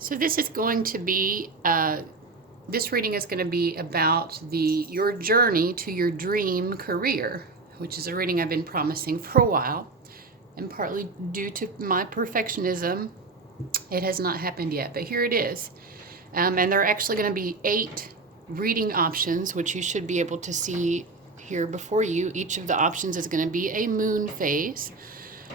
So this is going to be, this reading is going to be about your journey to your dream career, which is a reading I've been promising for a while. And partly due to my perfectionism, it has not happened yet, but here it is. And there are actually going to be 8 reading options, which you should be able to see here before you. Each of the options is going to be a moon phase.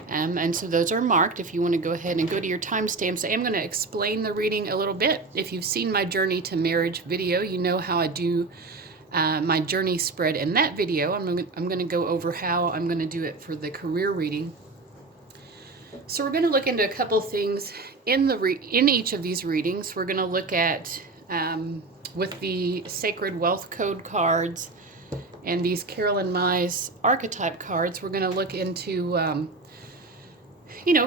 And so those are marked. If you want to go ahead and go to your timestamps, I am going to explain the reading a little bit. If you've seen my Journey to Marriage video, you know how I do my journey spread in that video. I'm going to go over how I'm going to do it for the career reading. So we're going to look into a couple things in each of these readings. We're going to look at, with the Sacred Wealth Code cards and these Carolyn My's archetype cards, we're going to look into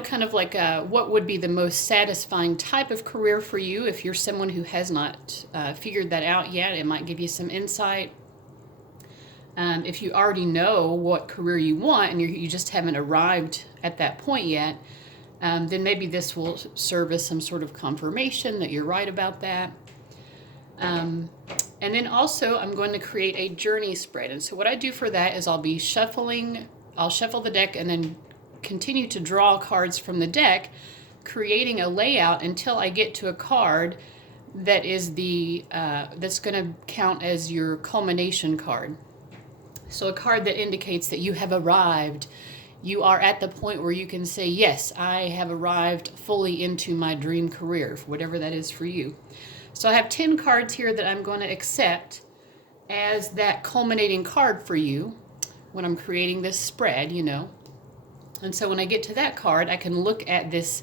kind of like what would be the most satisfying type of career for you. If you're someone who has not figured that out yet, it might give you some insight. If you already know what career you want and you just haven't arrived at that point yet, then maybe this will serve as some sort of confirmation that you're right about that. And then also I'm going to create a journey spread. And so what I do for that is I'll shuffle the deck and then continue to draw cards from the deck, creating a layout until I get to a card that is that's going to count as your culmination card. So a card that indicates that you have arrived. You are at the point where you can say, yes, I have arrived fully into my dream career, whatever that is for you. So I have 10 cards here that I'm going to accept as that culminating card for you when I'm creating this spread, And so when I get to that card, I can look at this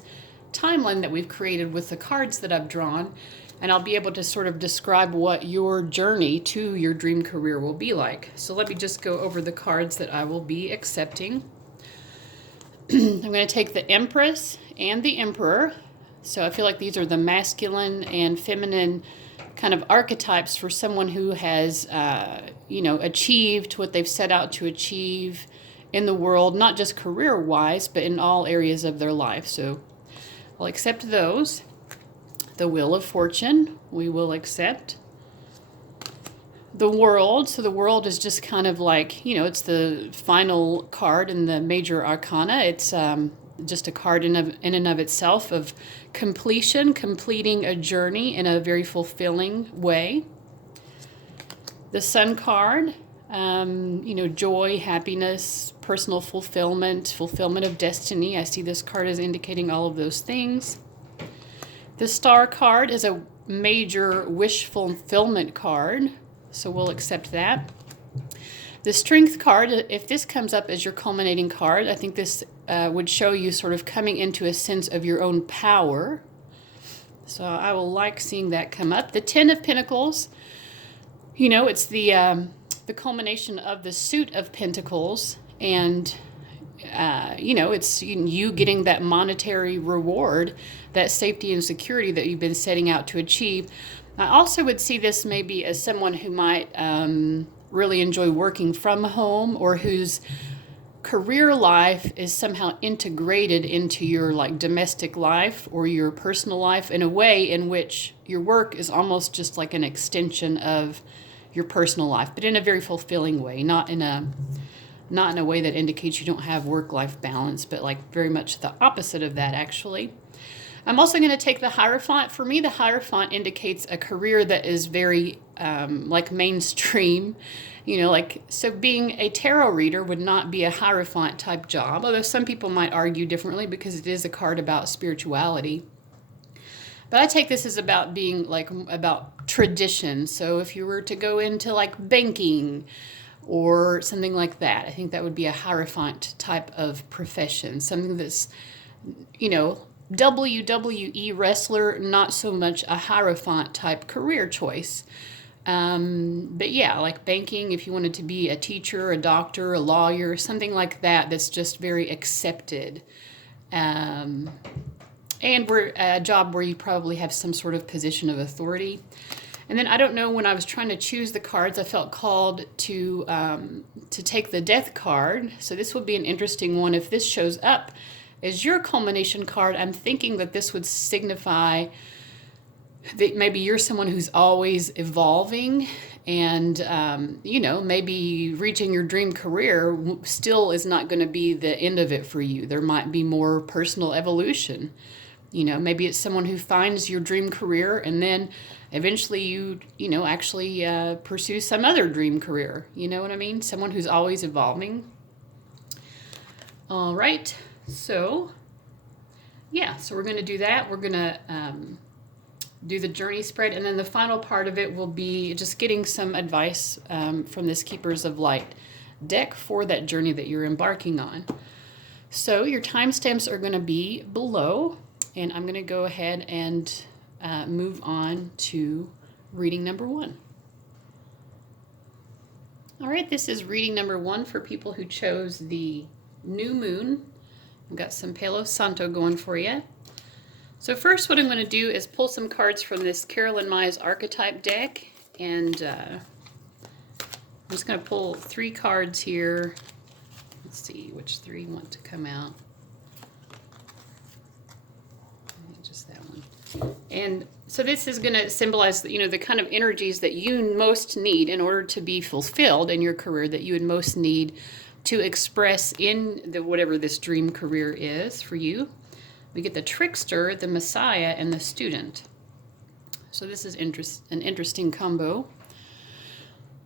timeline that we've created with the cards that I've drawn, and I'll be able to sort of describe what your journey to your dream career will be like. So let me just go over the cards that I will be accepting. I'm going to take the Empress and the Emperor. So I feel like these are the masculine and feminine kind of archetypes for someone who has, achieved what they've set out to achieve in the world, not just career-wise, but in all areas of their life. So I'll accept those. The Wheel of Fortune, we will accept. The World, so the World is just kind of like, it's the final card in the major arcana. It's just a card in and of itself of completing a journey in a very fulfilling way. The Sun card, joy, happiness, personal fulfillment of destiny. I see this card as indicating all of those things. The Star card is a major wish fulfillment card, so we'll accept that. The Strength card, if this comes up as your culminating card, I think this would show you sort of coming into a sense of your own power. So I will like seeing that come up. The Ten of Pentacles, it's the culmination of the Suit of Pentacles, and it's you getting that monetary reward, that safety and security that you've been setting out to achieve. I also would see this maybe as someone who might really enjoy working from home, or whose career life is somehow integrated into your domestic life or your personal life in a way in which your work is almost just like an extension of your personal life, but in a very fulfilling way, not in a way that indicates you don't have work-life balance, but very much the opposite of that, actually. I'm also going to take the Hierophant. For me, the Hierophant indicates a career that is very mainstream. So being a tarot reader would not be a Hierophant type job, although some people might argue differently because it is a card about spirituality. But I take this as about being about tradition. So if you were to go into banking or something like that, I think that would be a Hierophant type of profession. Something that's, WWE wrestler, not so much a Hierophant type career choice. But yeah, like banking, if you wanted to be a teacher, a doctor, a lawyer, something like that, that's just very accepted. And we're a job where you probably have some sort of position of authority. And then I don't know, when I was trying to choose the cards, I felt called to take the Death card. So this would be an interesting one. If this shows up as your culmination card, I'm thinking that this would signify that maybe you're someone who's always evolving, and maybe reaching your dream career still is not going to be the end of it for you. There might be more personal evolution. Maybe it's someone who finds your dream career and then eventually you actually pursue some other dream career. You know what I mean? Someone who's always evolving. All right. So we're going to do that. We're going to do the journey spread, and then the final part of it will be just getting some advice from this Keepers of Light deck for that journey that you're embarking on. So your timestamps are going to be below, and I'm going to go ahead and move on to reading number 1. All right, this is reading number 1 for people who chose the new moon. I've got some Palo Santo going for you. So first, what I'm going to do is pull some cards from this Carolyn Myers archetype deck, and I'm just going to pull 3 cards here. Let's see which 3 want to come out. I think just that one. And so this is going to symbolize, the kind of energies that you most need in order to be fulfilled in your career, that you would most need to express in whatever this dream career is for you. We get the trickster, the messiah, and the student. So this is an interesting combo.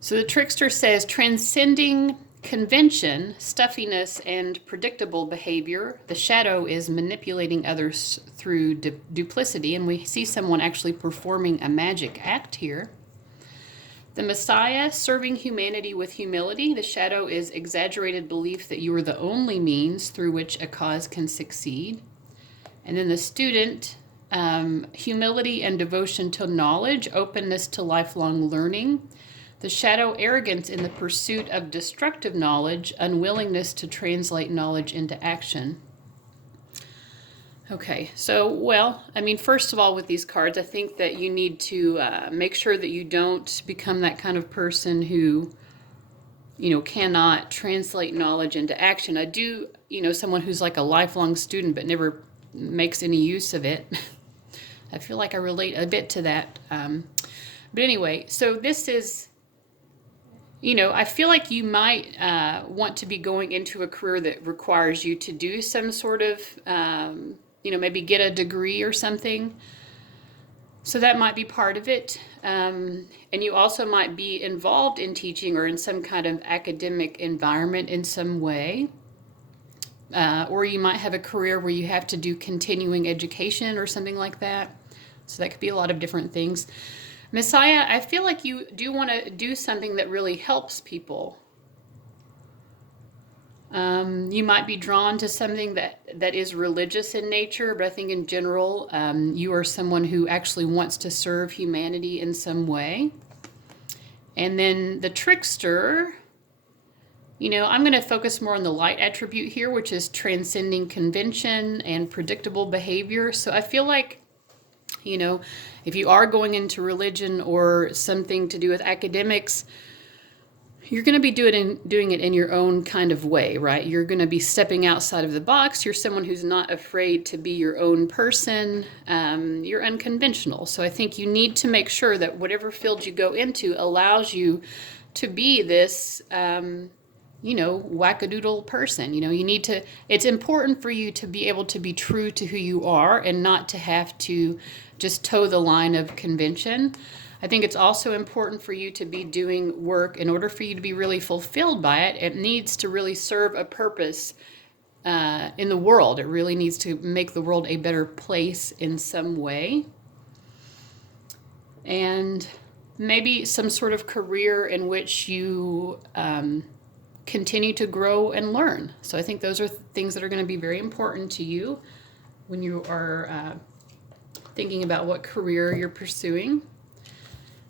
So the trickster says, transcending convention, stuffiness, and predictable behavior, the shadow is manipulating others through duplicity, and we see someone actually performing a magic act here. The messiah, serving humanity with humility, the shadow is exaggerated belief that you are the only means through which a cause can succeed. And then the student, humility and devotion to knowledge, openness to lifelong learning. The shadow, arrogance in the pursuit of destructive knowledge, unwillingness to translate knowledge into action. Okay, so, first of all, with these cards, I think that you need to make sure that you don't become that kind of person who, cannot translate knowledge into action. I do, someone who's like a lifelong student but never makes any use of it. I feel like I relate a bit to that. But anyway, so this is, I feel like you might want to be going into a career that requires you to do some sort of, maybe get a degree or something. So that might be part of it. And you also might be involved in teaching or in some kind of academic environment in some way. Or you might have a career where you have to do continuing education or something like that. So that could be a lot of different things. Messiah, I feel like you do want to do something that really helps people. You might be drawn to something that is religious in nature, but I think in general, you are someone who actually wants to serve humanity in some way. And then the trickster, I'm going to focus more on the light attribute here, which is transcending convention and predictable behavior. So I feel like, if you are going into religion or something to do with academics, you're going to be doing it in your own kind of way, right? You're going to be stepping outside of the box. You're someone who's not afraid to be your own person. You're unconventional. So I think you need to make sure that whatever field you go into allows you to be this, wackadoodle person. It's important for you to be able to be true to who you are and not to have to just toe the line of convention. I think it's also important for you to be doing work. In order for you to be really fulfilled by it, it needs to really serve a purpose in the world. It really needs to make the world a better place in some way. And maybe some sort of career in which you continue to grow and learn. So I think those are things that are going to be very important to you when you are thinking about what career you're pursuing.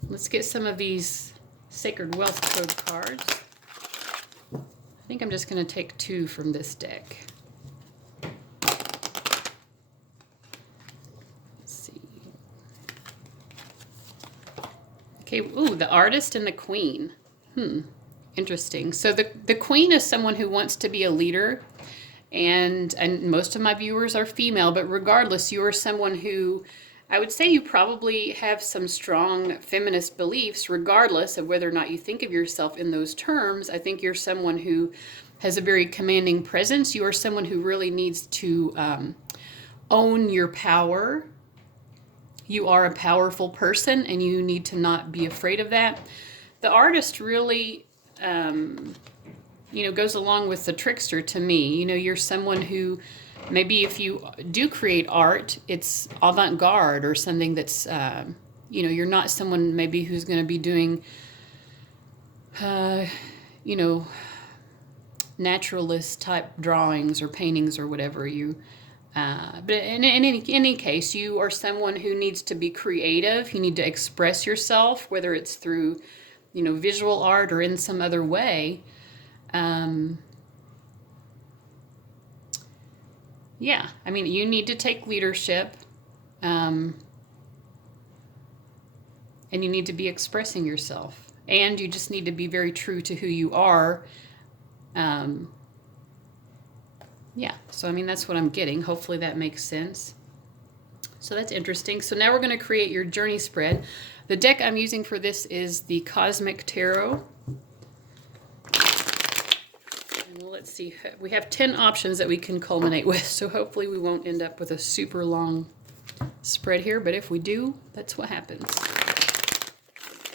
Let's get some of these Sacred Wealth Code cards. I think I'm just going to take 2 from this deck. Let's see. Okay, ooh, the Artist and the Queen. Interesting. So the Queen is someone who wants to be a leader, and most of my viewers are female, but regardless, you are someone who I would say you probably have some strong feminist beliefs, regardless of whether or not you think of yourself in those terms. I think you're someone who has a very commanding presence. You are someone who really needs to own your power. You are a powerful person, and you need to not be afraid of that. The artist really, goes along with the trickster to me. You're someone who, maybe if you do create art, it's avant-garde or something that's, you're not someone maybe who's going to be doing, naturalist type drawings or paintings or whatever. But in any case, you are someone who needs to be creative. You need to express yourself, whether it's through, visual art or in some other way. Yeah, I mean, you need to take leadership, and you need to be expressing yourself, and you just need to be very true to who you are. Yeah, so I mean, that's what I'm getting. Hopefully that makes sense. So that's interesting. So now we're going to create your journey spread. The deck I'm using for this is the Cosmic Tarot. And let's see, we have 10 options that we can culminate with, so hopefully we won't end up with a super long spread here, but if we do, that's what happens.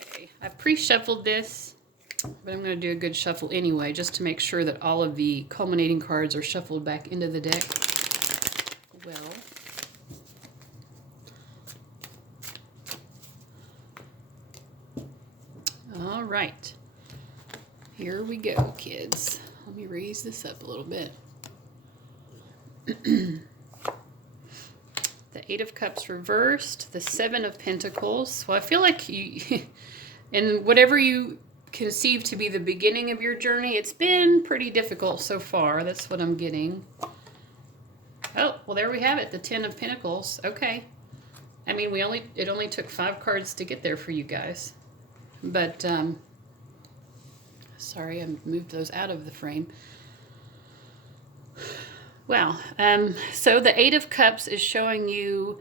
Okay, I've pre-shuffled this, but I'm going to do a good shuffle anyway, just to make sure that all of the culminating cards are shuffled back into the deck well. All right, here we go, kids. Let me raise this up a little bit. The Eight of Cups reversed, the Seven of Pentacles. Well, I feel like you, and whatever you conceive to be the beginning of your journey, it's been pretty difficult so far. That's what I'm getting. Oh, well, there we have it, the Ten of Pentacles. Okay. I mean, it only took 5 cards to get there for you guys. But, sorry, I moved those out of the frame. Wow. So the Eight of Cups is showing you,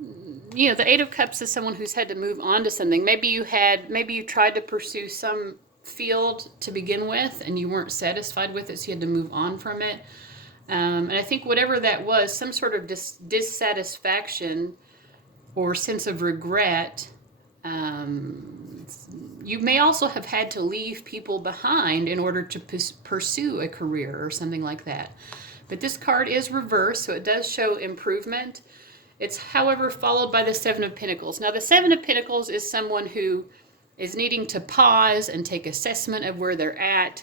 the Eight of Cups is someone who's had to move on to something. Maybe you tried to pursue some field to begin with and you weren't satisfied with it, so you had to move on from it. And I think whatever that was, some sort of dissatisfaction or sense of regret. You may also have had to leave people behind in order to pursue a career or something like that. But this card is reversed, so it does show improvement. It's, however, followed by the Seven of Pentacles. Now, the Seven of Pentacles is someone who is needing to pause and take assessment of where they're at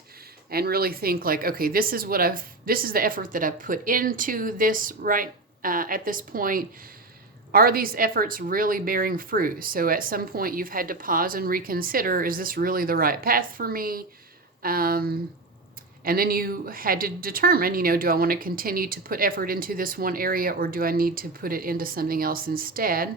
and really think like, okay, this is the effort that I've put into this right at this point. Are these efforts really bearing fruit? So at some point you've had to pause and reconsider, is this really the right path for me? And then you had to determine, do I want to continue to put effort into this one area, or do I need to put it into something else instead?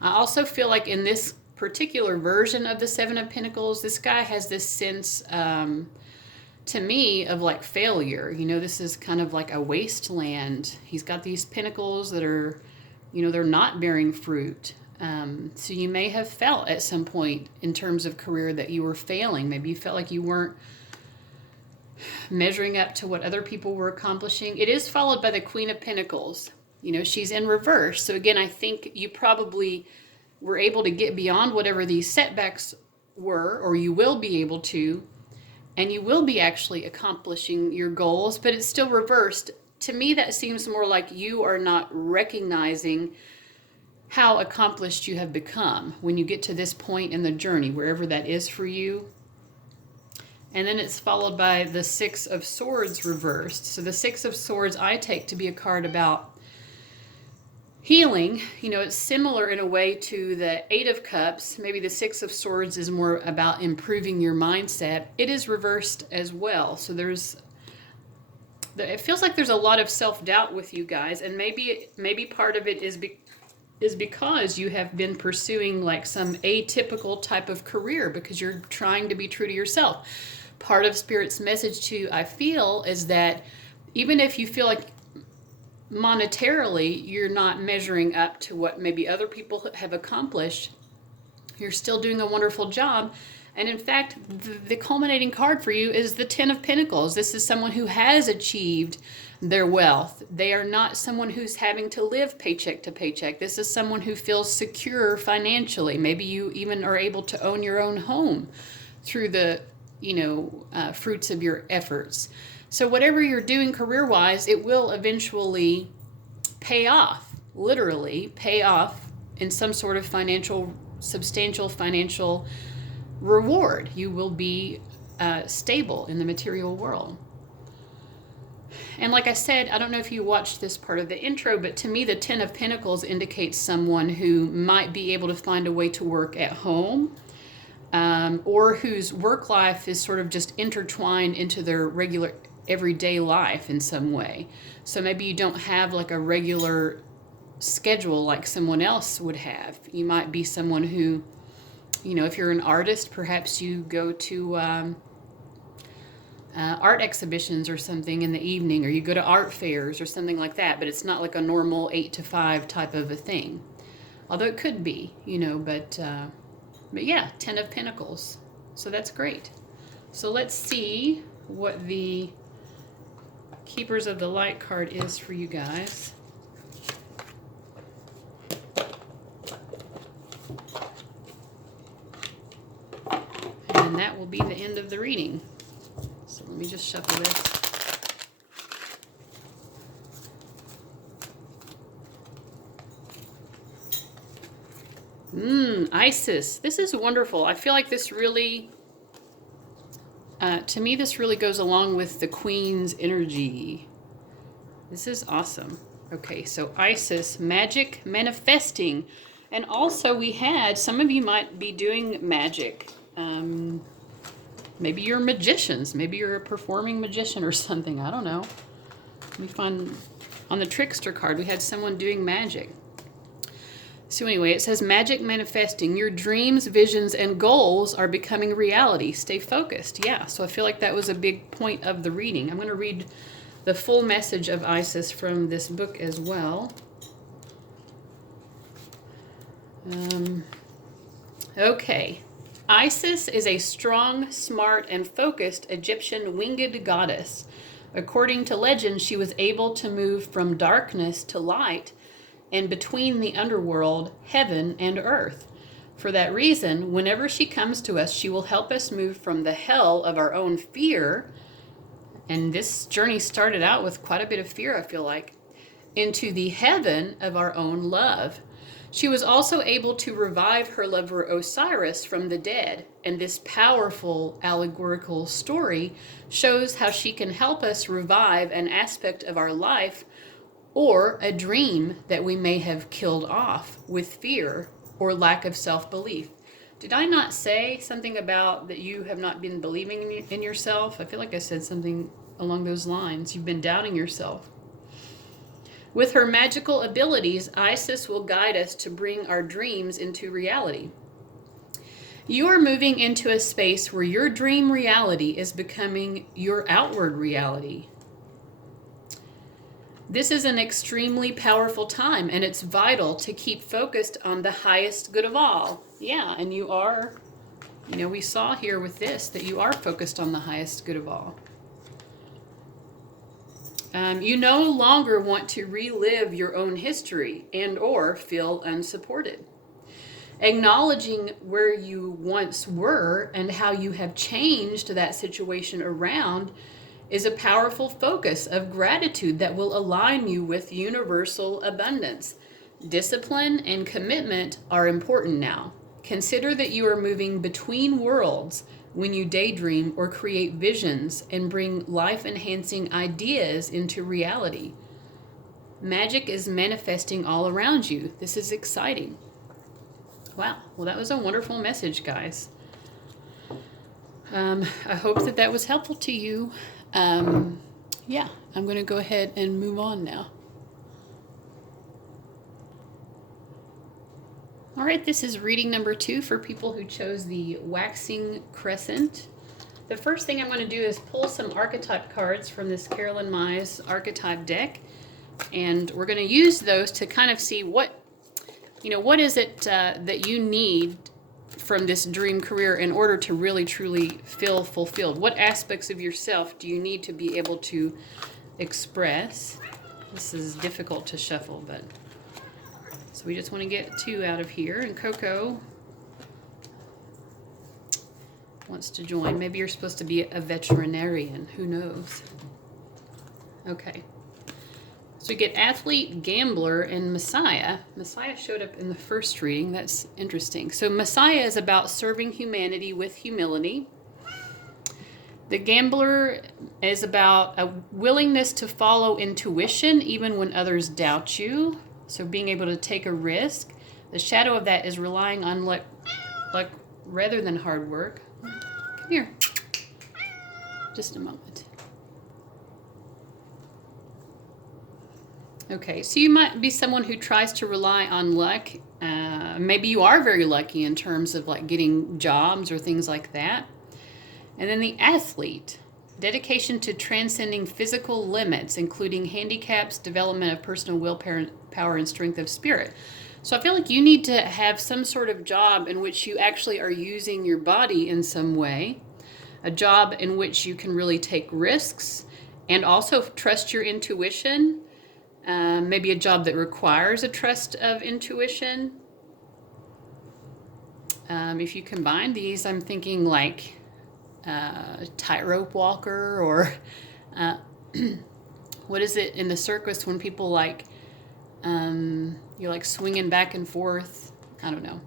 I also feel like in this particular version of the Seven of Pentacles, this guy has this sense, to me, of like failure. This is kind of like a wasteland. He's got these pentacles that are, they're not bearing fruit. So you may have felt at some point in terms of career that you were failing. Maybe you felt like you weren't measuring up to what other people were accomplishing. It is followed by the Queen of Pentacles. She's in reverse. So again, I think you probably were able to get beyond whatever these setbacks were, or you will be able to, and you will be actually accomplishing your goals, but it's still reversed. To me, that seems more like you are not recognizing how accomplished you have become when you get to this point in the journey, wherever that is for you. And then it's followed by the Six of Swords reversed. So the Six of Swords I take to be a card about healing. It's similar in a way to the Eight of Cups. Maybe the Six of Swords is more about improving your mindset. It is reversed as well. So it feels like there's a lot of self-doubt with you guys, and maybe part of it is because you have been pursuing like some atypical type of career because you're trying to be true to yourself. Part of Spirit's message to you, I feel, is that even if you feel like monetarily you're not measuring up to what maybe other people have accomplished, you're still doing a wonderful job. And in fact, the culminating card for you is the Ten of Pentacles. This is someone who has achieved their wealth. They are not someone who's having to live paycheck to paycheck. This is someone who feels secure financially. Maybe you even are able to own your own home through the, fruits of your efforts. So whatever you're doing career-wise, it will eventually pay off, literally pay off in some sort of substantial financial reward. You will be stable in the material world. And like I said, I don't know if you watched this part of the intro, but to me the Ten of Pentacles indicates someone who might be able to find a way to work at home, or whose work life is sort of just intertwined into their regular everyday life in some way. So maybe you don't have like a regular schedule like someone else would have. You might be someone who, if you're an artist, perhaps you go to art exhibitions or something in the evening, or you go to art fairs or something like that, but it's not like a normal 8 to 5 type of a thing. Although it could be, but yeah, Ten of Pentacles. So that's great. So let's see what the Keepers of the Light card is for you guys. And that will be the end of the reading. So let me just shuffle this. Isis. This is wonderful. I feel like this really, to me, this really goes along with the Queen's energy. This is awesome. Okay, so Isis, magic, manifesting. And also we had, some of you might be doing magic. Maybe you're magicians. Maybe you're a performing magician or something. I don't know. Let me find, on the Trickster card, we had someone doing magic. So anyway, it says magic manifesting. Your dreams, visions, and goals are becoming reality. Stay focused. Yeah, so I feel like that was a big point of the reading. I'm going to read the full message of Isis from this book as well. Okay. Isis is a strong, smart, and focused Egyptian winged goddess. According to legend, she was able to move from darkness to light and between the underworld, heaven, and earth. For that reason, whenever she comes to us, she will help us move from the hell of our own fear, and this journey started out with quite a bit of fear, I feel like, into the heaven of our own love. She was also able to revive her lover Osiris from the dead, and this powerful allegorical story shows how she can help us revive an aspect of our life or a dream that we may have killed off with fear or lack of self-belief. Did I not say something about that you have not been believing in yourself? I feel like I said something along those lines. You've been doubting yourself. With her magical abilities, Isis will guide us to bring our dreams into reality. You are moving into a space where your dream reality is becoming your outward reality. This is an extremely powerful time, and it's vital to keep focused on the highest good of all. Yeah, and you are, we saw here with this that you are focused on the highest good of all. You no longer want to relive your own history and or feel unsupported. Acknowledging where you once were and how you have changed that situation around is a powerful focus of gratitude that will align you with universal abundance. Discipline and commitment are important now. Consider that you are moving between worlds when you daydream or create visions and bring life-enhancing ideas into reality. Magic is manifesting all around you. This is exciting. Wow. Well, that was a wonderful message, guys. I hope that was helpful to you. Yeah, I'm going to go ahead and move on now. All right, this is reading number 2 for people who chose the Waxing Crescent. The first thing I'm going to do is pull some archetype cards from this Carolyn Mize archetype deck. And we're going to use those to kind of see what is it that you need from this dream career in order to really truly feel fulfilled. What aspects of yourself do you need to be able to express? This is difficult to shuffle, but so we just want to get 2 out of here. And Coco wants to join. Maybe you're supposed to be a veterinarian. Who knows? Okay. So we get athlete, gambler, and Messiah. Messiah showed up in the first reading. That's interesting. So Messiah is about serving humanity with humility. The gambler is about a willingness to follow intuition even when others doubt you. So being able to take a risk. The shadow of that is relying on luck rather than hard work. Come here. Just a moment. Okay, so you might be someone who tries to rely on luck. Maybe you are very lucky in terms of like getting jobs or things like that. And then the athlete, dedication to transcending physical limits, including handicaps, development of personal willpower, and strength of spirit. So I feel like you need to have some sort of job in which you actually are using your body in some way, a job in which you can really take risks and also trust your intuition. Maybe a job that requires a trust of intuition. If you combine these, I'm thinking like tightrope walker, or what is it in the circus when people like you're like swinging back and forth? I don't know.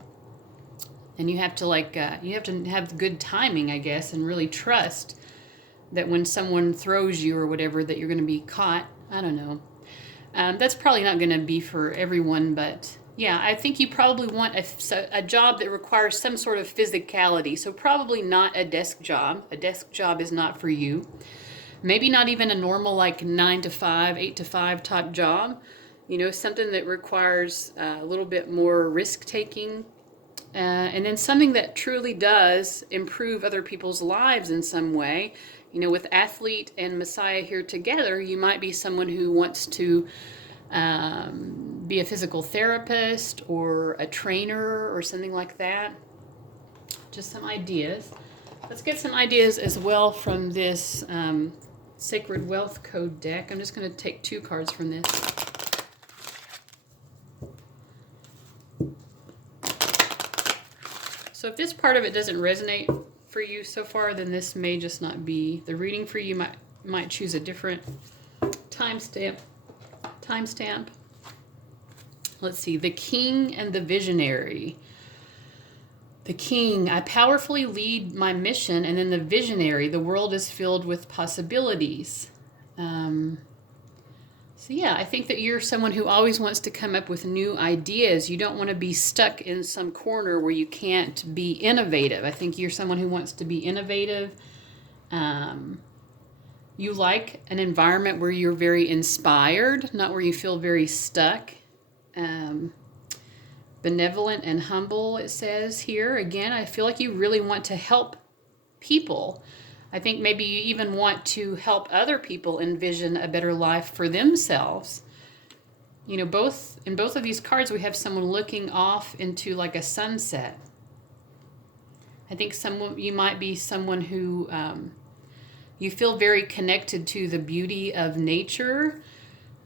And you have to have good timing, I guess, and really trust that when someone throws you or whatever that you're going to be caught. I don't know. That's probably not going to be for everyone, but yeah, I think you probably want a job that requires some sort of physicality. So probably not a desk job. A desk job is not for you. Maybe not even a normal like 9 to 5, 8 to 5 type job. Something that requires a little bit more risk taking. And then something that truly does improve other people's lives in some way. With athlete and Messiah here together, you might be someone who wants to be a physical therapist or a trainer or something like that. Just some ideas. Let's get some ideas as well from this Sacred Wealth Code deck. I'm just going to take 2 cards from this. So if this part of it doesn't resonate for you so far, then this may just not be the reading for you. Might choose a different timestamp. Let's see, the King and the Visionary. The King, I powerfully lead my mission, and then the Visionary, the world is filled with possibilities. So yeah, I think that you're someone who always wants to come up with new ideas. You don't want to be stuck in some corner where you can't be innovative. I think you're someone who wants to be innovative. You like an environment where you're very inspired, not where you feel very stuck. Benevolent and humble, it says here. Again, I feel like you really want to help people. I think maybe you even want to help other people envision a better life for themselves. In both of these cards, we have someone looking off into like a sunset. I think you might be someone who you feel very connected to the beauty of nature.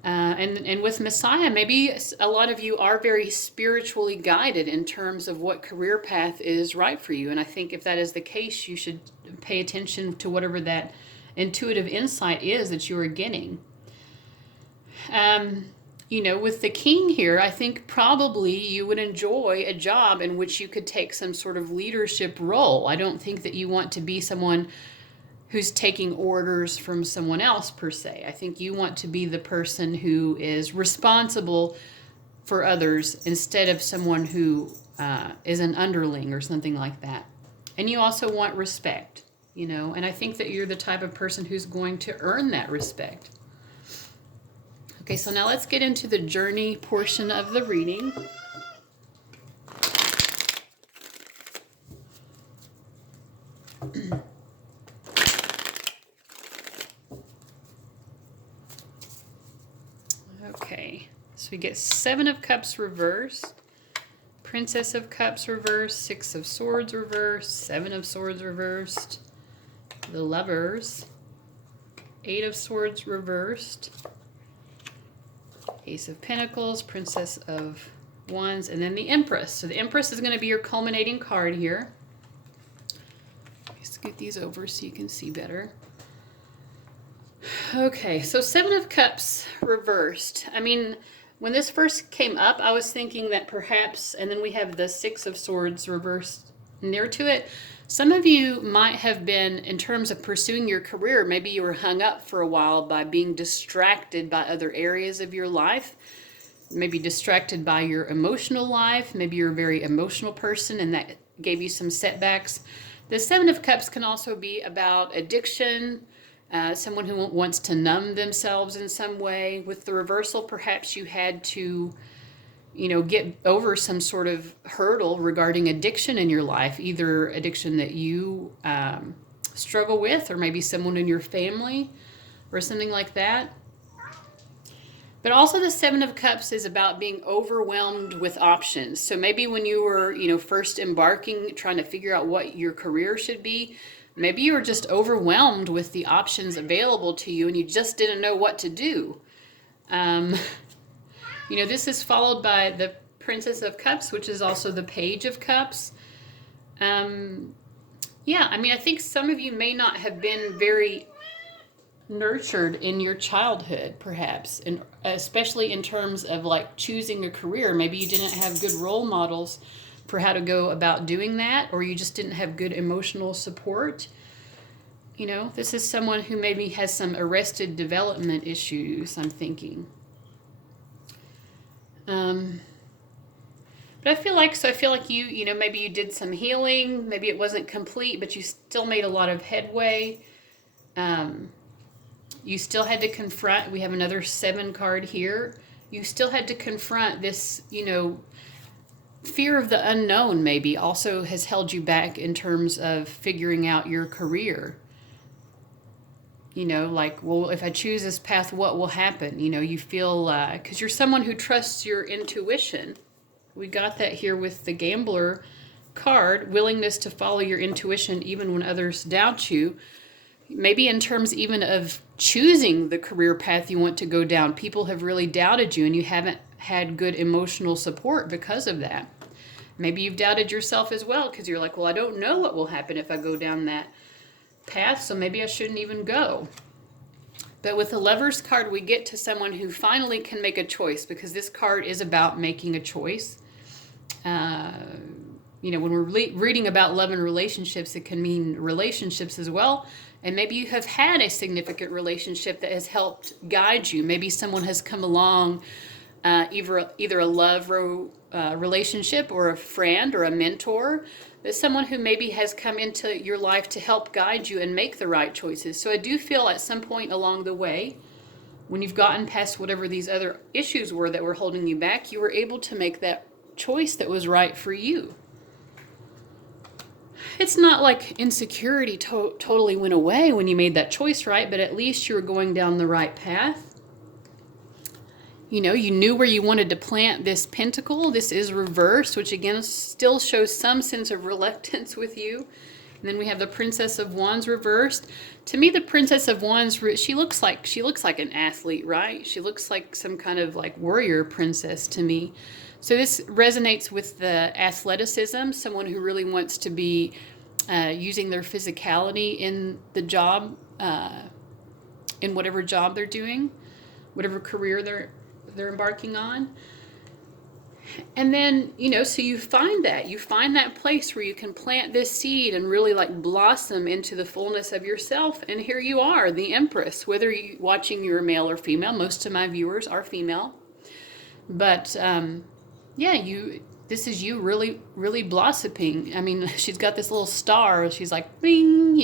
And with Messiah, maybe a lot of you are very spiritually guided in terms of what career path is right for you. And I think if that is the case, you should pay attention to whatever that intuitive insight is that you are getting. With the King here, I think probably you would enjoy a job in which you could take some sort of leadership role. I don't think that you want to be someone who's taking orders from someone else per se. I think you want to be the person who is responsible for others instead of someone who is an underling or something like that. And you also want respect, and I think that you're the type of person who's going to earn that respect. Okay, so now let's get into the journey portion of the reading. So we get 7 of Cups reversed, Princess of Cups reversed, 6 of Swords reversed, 7 of Swords reversed, the Lovers, 8 of Swords reversed, Ace of Pentacles, Princess of Wands, and then the Empress. So the Empress is going to be your culminating card here. Let's scoot these over so you can see better. Okay, so 7 of Cups reversed. I mean, when this first came up, I was thinking that perhaps, and then we have the 6 of Swords reversed near to it. Some of you might have been, in terms of pursuing your career, maybe you were hung up for a while by being distracted by other areas of your life. Maybe distracted by your emotional life. Maybe you're a very emotional person and that gave you some setbacks. The 7 of Cups can also be about addiction, someone who wants to numb themselves in some way. With the reversal, perhaps you had to, get over some sort of hurdle regarding addiction in your life, either addiction that you struggle with, or maybe someone in your family or something like that. But also the 7 of Cups is about being overwhelmed with options. So maybe when you were, first embarking, trying to figure out what your career should be, maybe you were just overwhelmed with the options available to you and you just didn't know what to do. This is followed by the Princess of Cups, which is also the Page of Cups. I think some of you may not have been very nurtured in your childhood, perhaps, and especially in terms of like choosing a career. Maybe you didn't have good role models for how to go about doing that, or you just didn't have good emotional support. This is someone who maybe has some arrested development issues, I'm thinking. But I feel like you, maybe you did some healing, maybe it wasn't complete, but you still made a lot of headway. You still had to confront, we have another 7 card here. You still had to confront this, fear of the unknown maybe also has held you back in terms of figuring out your career. If I choose this path, what will happen? You feel, because you're someone who trusts your intuition. We got that here with the Gambler card, willingness to follow your intuition even when others doubt you. Maybe in terms even of choosing the career path you want to go down, people have really doubted you and you haven't had good emotional support because of that. Maybe you've doubted yourself as well because you're like, well, I don't know what will happen if I go down that path, so maybe I shouldn't even go. But with the Lovers card, we get to someone who finally can make a choice, because this card is about making a choice. When we're reading about love and relationships, it can mean relationships as well. And maybe you have had a significant relationship that has helped guide you. Maybe someone has come along, either a love relationship or a friend or a mentor. There's someone who maybe has come into your life to help guide you and make the right choices. So I do feel at some point along the way, when you've gotten past whatever these other issues were that were holding you back, you were able to make that choice that was right for you. It's not like insecurity totally went away when you made that choice, right? But at least you were going down the right path. You knew where you wanted to plant this pentacle. This is reversed, which again still shows some sense of reluctance with you. And then we have the Princess of Wands reversed. To me, the Princess of Wands, she looks like an athlete, right? She looks like some kind of like warrior princess to me. So this resonates with the athleticism, someone who really wants to be using their physicality in the job, in whatever job they're doing, whatever career they're embarking on. And then, so you find that place where you can plant this seed and really like blossom into the fullness of yourself. And here you are, the Empress, whether you're male or female. Most of my viewers are female. But, this is you really, really blossoming. I mean, she's got this little star. She's like, bing,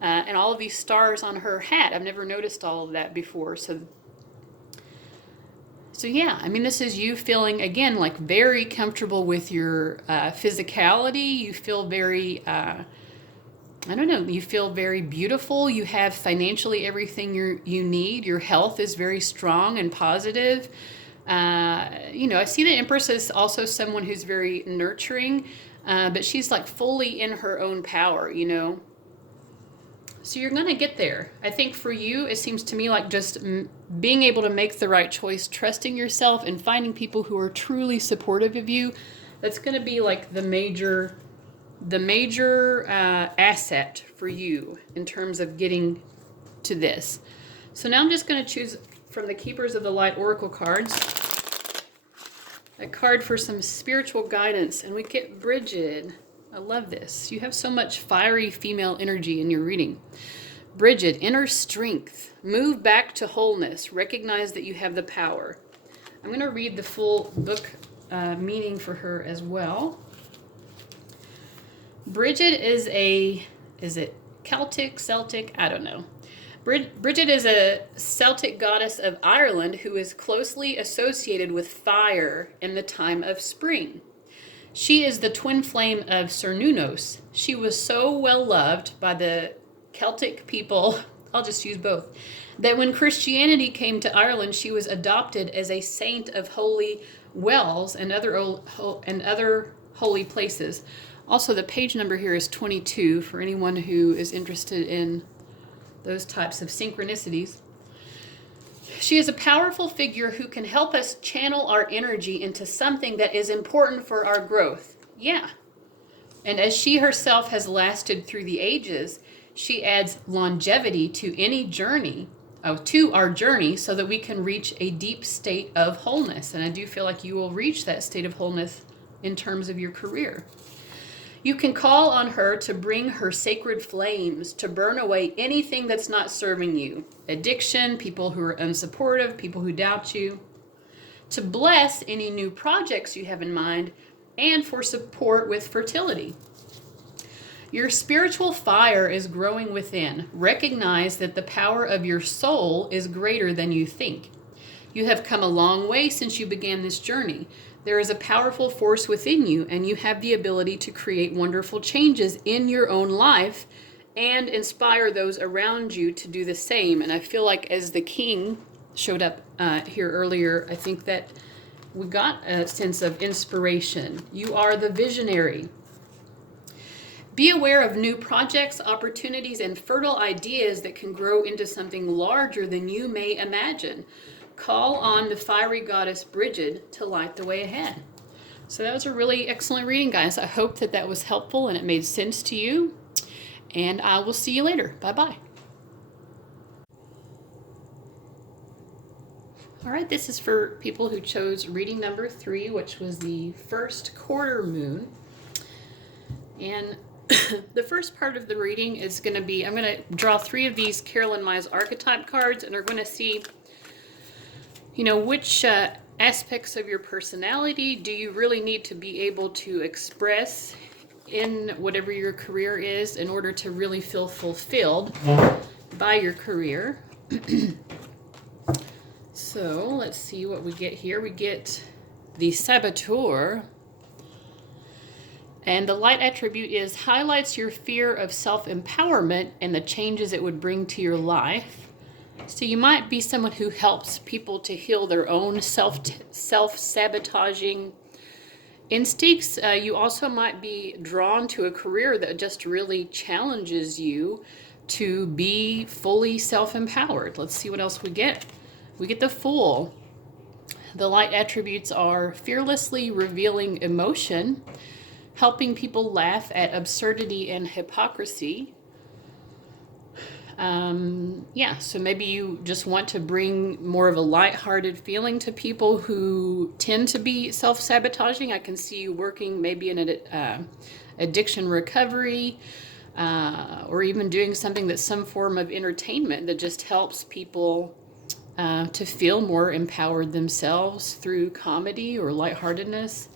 and all of these stars on her hat. I've never noticed all of that before. So this is you feeling, again, like very comfortable with your physicality. You feel very, you feel very beautiful. You have financially everything you need. Your health is very strong and positive. You know, I see the Empress as also someone who's very nurturing, but she's like fully in her own power, you know. So you're going to get there. I think for you, it seems to me like just being able to make the right choice, trusting yourself, and finding people who are truly supportive of you. That's going to be like the major asset for you in terms of getting to this. So now I'm just going to choose from the Keepers of the Light Oracle cards a card for some spiritual guidance, and we get Bridget. I love this. You have so much fiery female energy in your reading. Bridget, inner strength. Move back to wholeness. Recognize that you have the power. I'm going to read the full book meaning for her as well. Bridget is it Celtic? I don't know. Bridget is a Celtic goddess of Ireland who is closely associated with fire in the time of spring. She is the twin flame of Cernunnos. She was so well loved by the Celtic people, I'll just use both, that when Christianity came to Ireland, she was adopted as a saint of holy wells and other holy places. Also, the page number here is 22 for anyone who is interested in those types of synchronicities. She is a powerful figure who can help us channel our energy into something that is important for our growth. Yeah. And as she herself has lasted through the ages, she adds longevity to any journey, to our journey, so that we can reach a deep state of wholeness. And I do feel like you will reach that state of wholeness in terms of your career. You can call on her to bring her sacred flames to burn away anything that's not serving you. Addiction, people who are unsupportive, people who doubt you. To bless any new projects you have in mind, and for support with fertility. Your spiritual fire is growing within. Recognize that the power of your soul is greater than you think. You have come a long way since you began this journey. There is a powerful force within you, and you have the ability to create wonderful changes in your own life and inspire those around you to do the same. And I feel like as the king showed up here earlier, I think that we got a sense of inspiration. You are the visionary. Be aware of new projects, opportunities, and fertile ideas that can grow into something larger than you may imagine. Call on the fiery goddess Bridget to light the way ahead. So that was a really excellent reading, guys. I hope that that was helpful and it made sense to you. And I will see you later. Bye-bye. All right, this is for people who chose reading number 3, which was the first quarter moon. And the first part of the reading is going to be, I'm going to draw 3 of these Carolyn Myers archetype cards, and we're going to see, you know, which aspects of your personality do you really need to be able to express in whatever your career is in order to really feel fulfilled by your career. So let's see what we get here. We get the Saboteur. And the light attribute is highlights your fear of self-empowerment and the changes it would bring to your life. So you might be someone who helps people to heal their own self-sabotaging instincts. You also might be drawn to a career that just really challenges you to be fully self-empowered. Let's see what else we get. We get the Fool. The light attributes are fearlessly revealing emotion, helping people laugh at absurdity and hypocrisy. So maybe you just want to bring more of a lighthearted feeling to people who tend to be self-sabotaging. I can see you working maybe in an addiction recovery, or even doing something that's some form of entertainment that just helps people to feel more empowered themselves through comedy or lightheartedness.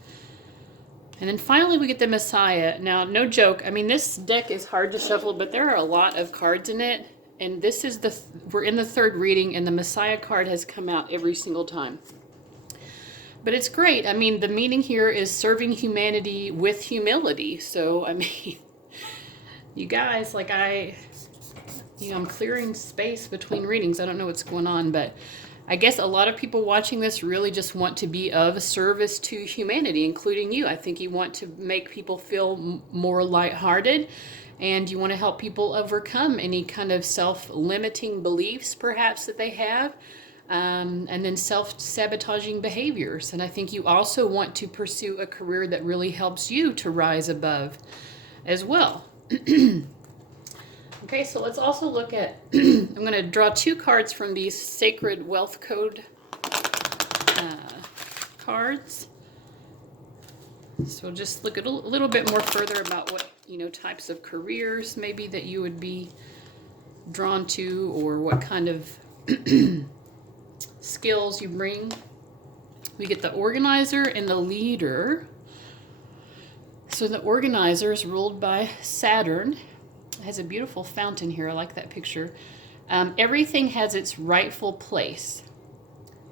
And then finally we get the Messiah. Now, no joke, I mean, this deck is hard to shuffle, but there are a lot of cards in it. And this is we're in the 3rd reading, and the Messiah card has come out every single time. But it's great. I mean, the meaning here is serving humanity with humility. So, I mean, you guys, like I'm clearing space between readings. I don't know what's going on, but I guess a lot of people watching this really just want to be of service to humanity, including you. I think you want to make people feel more lighthearted, and you want to help people overcome any kind of self-limiting beliefs perhaps that they have, and then self-sabotaging behaviors. And I think you also want to pursue a career that really helps you to rise above as well. Okay, so let's also look at, I'm going to draw 2 cards from these Sacred Wealth Code cards. So just look at a little bit more further about what, types of careers maybe that you would be drawn to, or what kind of skills you bring. We get the Organizer and the Leader. So the Organizer is ruled by Saturn. It has a beautiful fountain here. I like that picture. Everything has its rightful place.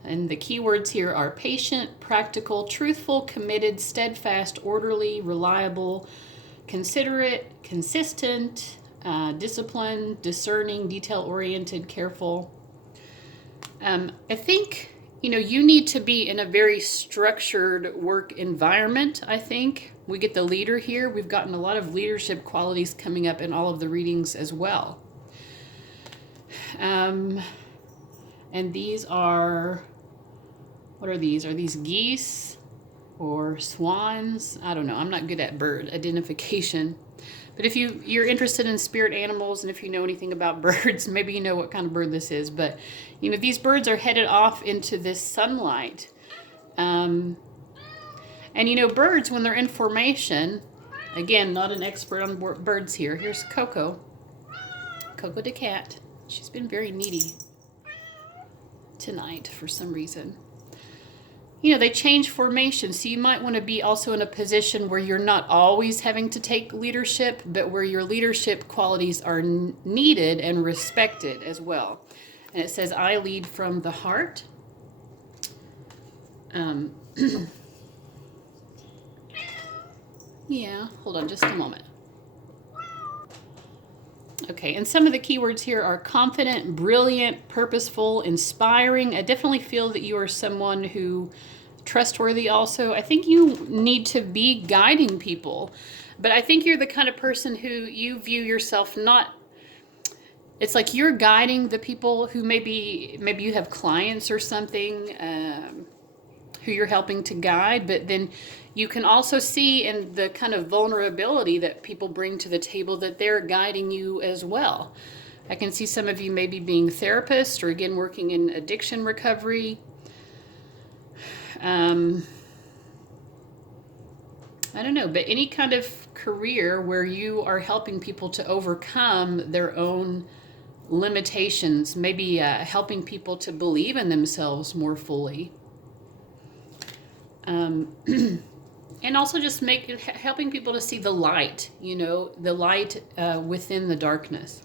And the keywords here are patient, practical, truthful, committed, steadfast, orderly, reliable, considerate, consistent, disciplined, discerning, detail-oriented, careful. I think, you need to be in a very structured work environment, I think. We get the Leader here. We've gotten a lot of leadership qualities coming up in all of the readings as well. And these are, what are these? Are these geese or swans? I don't know. I'm not good at bird identification. But if you're interested in spirit animals, and if you know anything about birds, maybe you know what kind of bird this is. But, these birds are headed off into this sunlight. And, birds, when they're in formation, again, not an expert on birds here. Here's Coco. Coco the cat. She's been very needy tonight for some reason. They change formation, so you might want to be also in a position where you're not always having to take leadership, but where your leadership qualities are needed and respected as well. And it says, I lead from the heart. Yeah, hold on just a moment. Okay, and some of the keywords here are confident, brilliant, purposeful, inspiring. I definitely feel that you are someone who trustworthy also. I think you need to be guiding people, but I think you're the kind of person who you view yourself not, it's like you're guiding the people who maybe you have clients or something who you're helping to guide, but then you can also see in the kind of vulnerability that people bring to the table that they're guiding you as well. I can see some of you maybe being therapists, or again working in addiction recovery. I don't know, but any kind of career where you are helping people to overcome their own limitations, maybe helping people to believe in themselves more fully. And also just helping people to see the light, the light within the darkness.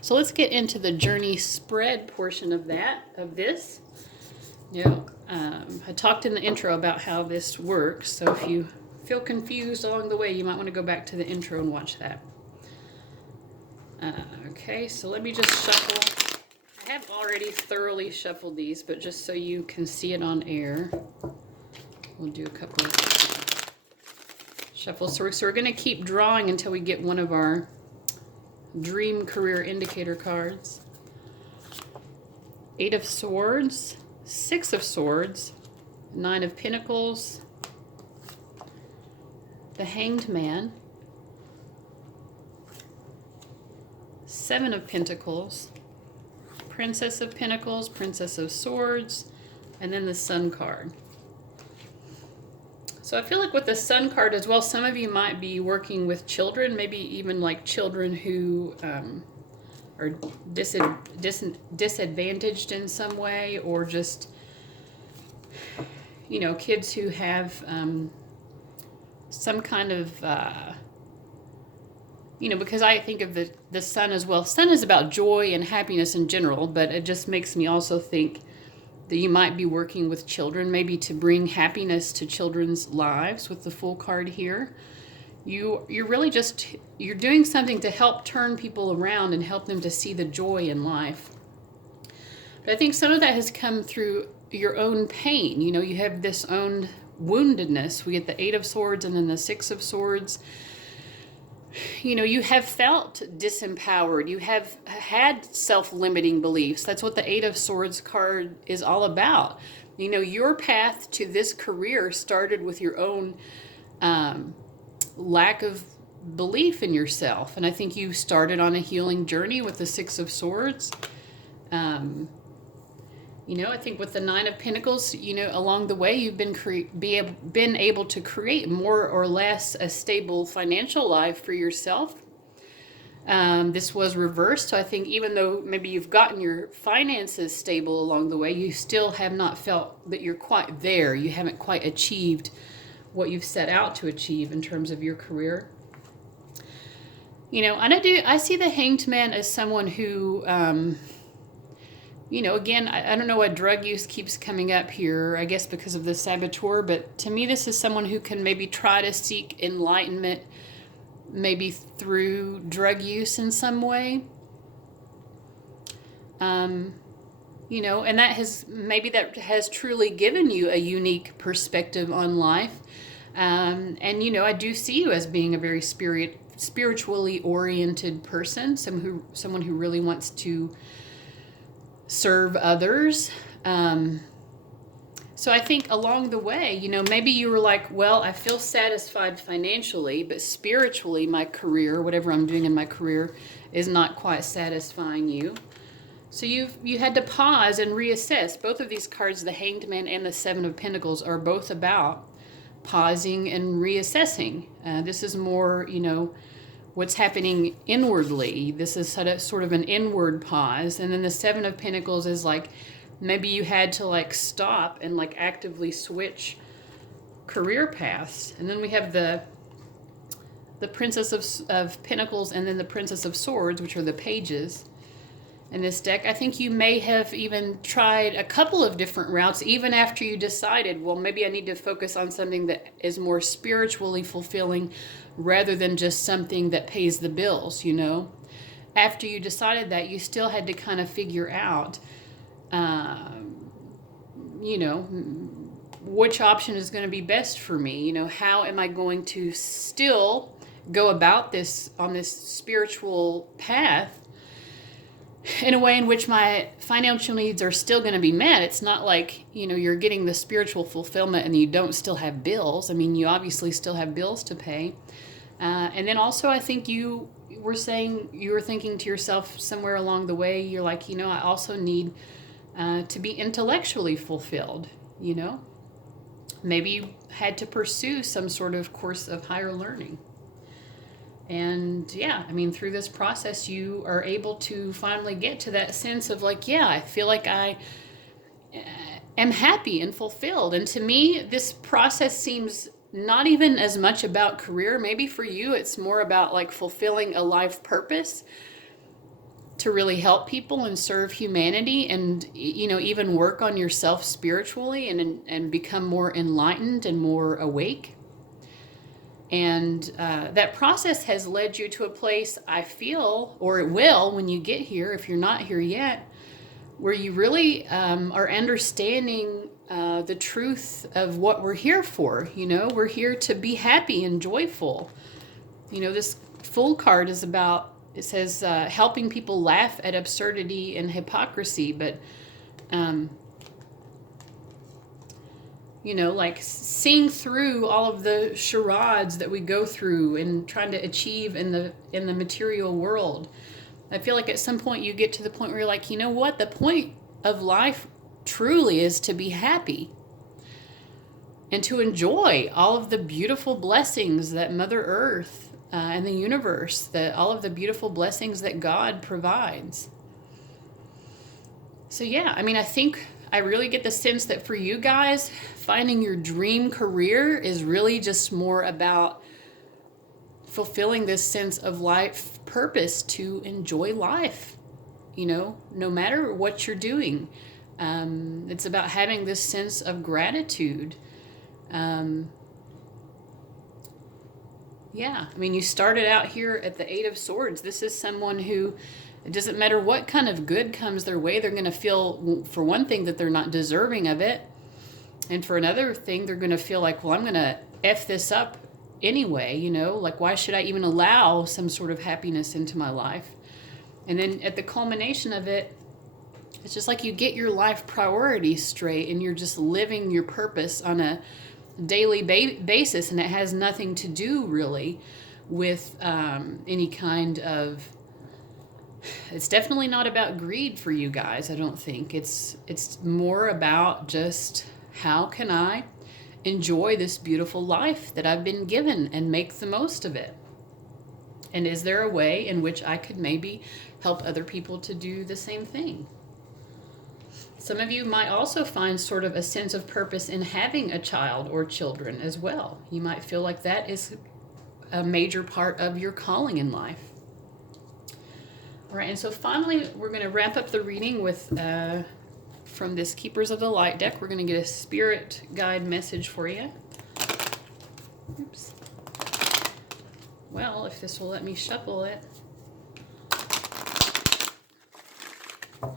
So let's get into the journey spread portion of this. I talked in the intro about how this works, so if you feel confused along the way, you might want to go back to the intro and watch that. Okay, so let me just shuffle. I have already thoroughly shuffled these, but just so you can see it on air, we'll do a couple of shuffles. So we're going to keep drawing until we get one of our dream career indicator cards. 8 of Swords, 6 of Swords, 9 of Pentacles, the Hanged Man, 7 of Pentacles, Princess of Pentacles, Princess of Swords, and then the Sun card. So I feel like with the Sun card as well, some of you might be working with children, maybe even like children who are disadvantaged in some way, or just, kids who have some kind of, because I think of the sun as well. Sun is about joy and happiness in general, but it just makes me also think that you might be working with children, maybe to bring happiness to children's lives with the Fool card here. You're really you're doing something to help turn people around and help them to see the joy in life. But I think some of that has come through your own pain. You know, you have this own woundedness. We get the Eight of Swords and then the Six of Swords. You know, you have felt disempowered. You have had self-limiting beliefs. That's what the Eight of Swords card is all about. You know, your path to this career started with your own lack of belief in yourself. And I think you started on a healing journey with the Six of Swords. You know, I think with the Nine of Pentacles, you know, along the way, you've been able to create more or less a stable financial life for yourself. This was reversed. So I think even though maybe you've gotten your finances stable along the way, you still have not felt that you're quite there. You haven't quite achieved what you've set out to achieve in terms of your career. You know, and I see the Hanged Man as someone who, you know, again, I don't know why drug use keeps coming up here, I guess because of the saboteur, but to me this is someone who can maybe try to seek enlightenment maybe through drug use in some way. You know, and that has truly given you a unique perspective on life. And, you know, I do see you as being a very spiritually oriented person, someone who really wants to serve others. So I think along the way, you know, maybe you were like, well, I feel satisfied financially, but spiritually my career, whatever I'm doing in my career, is not quite satisfying you. So you had to pause and reassess. Both of these cards, the Hanged Man and the Seven of Pentacles, are both about pausing and reassessing. This is more, you know, what's happening inwardly. This is sort of an inward pause. And then the Seven of Pentacles is like, maybe you had to like stop and like actively switch career paths. And then we have the Princess of Pentacles and then the Princess of Swords, which are the pages in this deck. I think you may have even tried a couple of different routes, even after you decided, well, maybe I need to focus on something that is more spiritually fulfilling rather than just something that pays the bills, you know. After you decided that, you still had to kind of figure out, you know, which option is going to be best for me. You know, how am I going to still go about this on this spiritual path in a way in which my financial needs are still going to be met. It's not like, you know, you're getting the spiritual fulfillment and you don't still have bills. I mean, you obviously still have bills to pay. And then also, I think you were thinking to yourself somewhere along the way, you're like, you know, I also need to be intellectually fulfilled, you know. Maybe you had to pursue some sort of course of higher learning. And yeah, I mean, through this process, you are able to finally get to that sense of like, yeah, I feel like I am happy and fulfilled. And to me, this process seems not even as much about career. Maybe for you, it's more about like fulfilling a life purpose to really help people and serve humanity and, you know, even work on yourself spiritually and become more enlightened and more awake. And that process has led you to a place, I feel, or it will when you get here, if you're not here yet, where you really are understanding the truth of what we're here for. You know, we're here to be happy and joyful. You know, this Fool card is about, it says, helping people laugh at absurdity and hypocrisy, but you know, like seeing through all of the charades that we go through and trying to achieve in the material world. I feel like at some point you get to the point where you're like, you know what? The point of life truly is to be happy and to enjoy all of the beautiful blessings that Mother Earth and the universe, all of the beautiful blessings that God provides. So yeah, I mean, I think I really get the sense that for you guys, finding your dream career is really just more about fulfilling this sense of life purpose to enjoy life, you know, no matter what you're doing. It's about having this sense of gratitude. Yeah, I mean, you started out here at the Eight of Swords. This is someone who It doesn't matter what kind of good comes their way. They're going to feel, for one thing, that they're not deserving of it. And for another thing, they're going to feel like, well, I'm going to F this up anyway, you know, like, why should I even allow some sort of happiness into my life? And then at the culmination of it, it's just like you get your life priorities straight and you're just living your purpose on a daily basis. And it has nothing to do really with any kind of, it's definitely not about greed for you guys. I don't think it's more about just, how can I enjoy this beautiful life that I've been given and make the most of it? And is there a way in which I could maybe help other people to do the same thing? Some of you might also find sort of a sense of purpose in having a child or children as well. You might feel like that is a major part of your calling in life. All right, and so finally, we're going to wrap up the reading with, from this Keepers of the Light deck, we're going to get a spirit guide message for you. Oops. Well, if this will let me shuffle it. Let's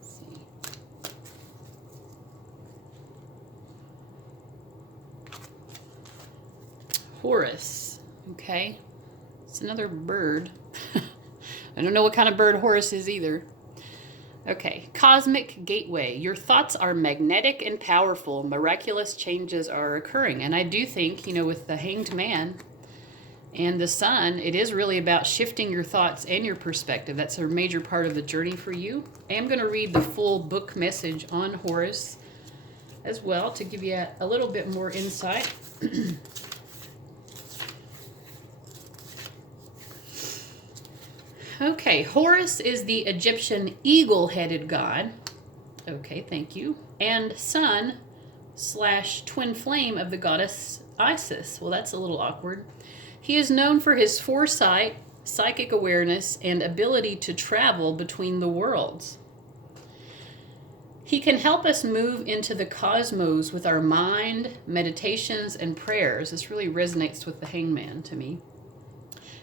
see. Horus. Okay. It's another bird. I don't know what kind of bird Horus is either. Okay, Cosmic Gateway. Your thoughts are magnetic and powerful. Miraculous changes are occurring. And I do think, you know, with the Hanged Man and the Sun, it is really about shifting your thoughts and your perspective. That's a major part of the journey for you. I am going to read the full book message on Horus as well to give you a little bit more insight. Okay, Horus is the Egyptian eagle-headed god. Okay, thank you. And sun / twin flame of the goddess Isis. Well, that's a little awkward. He is known for his foresight, psychic awareness, and ability to travel between the worlds. He can help us move into the cosmos with our mind, meditations, and prayers. This really resonates with the Hangman to me.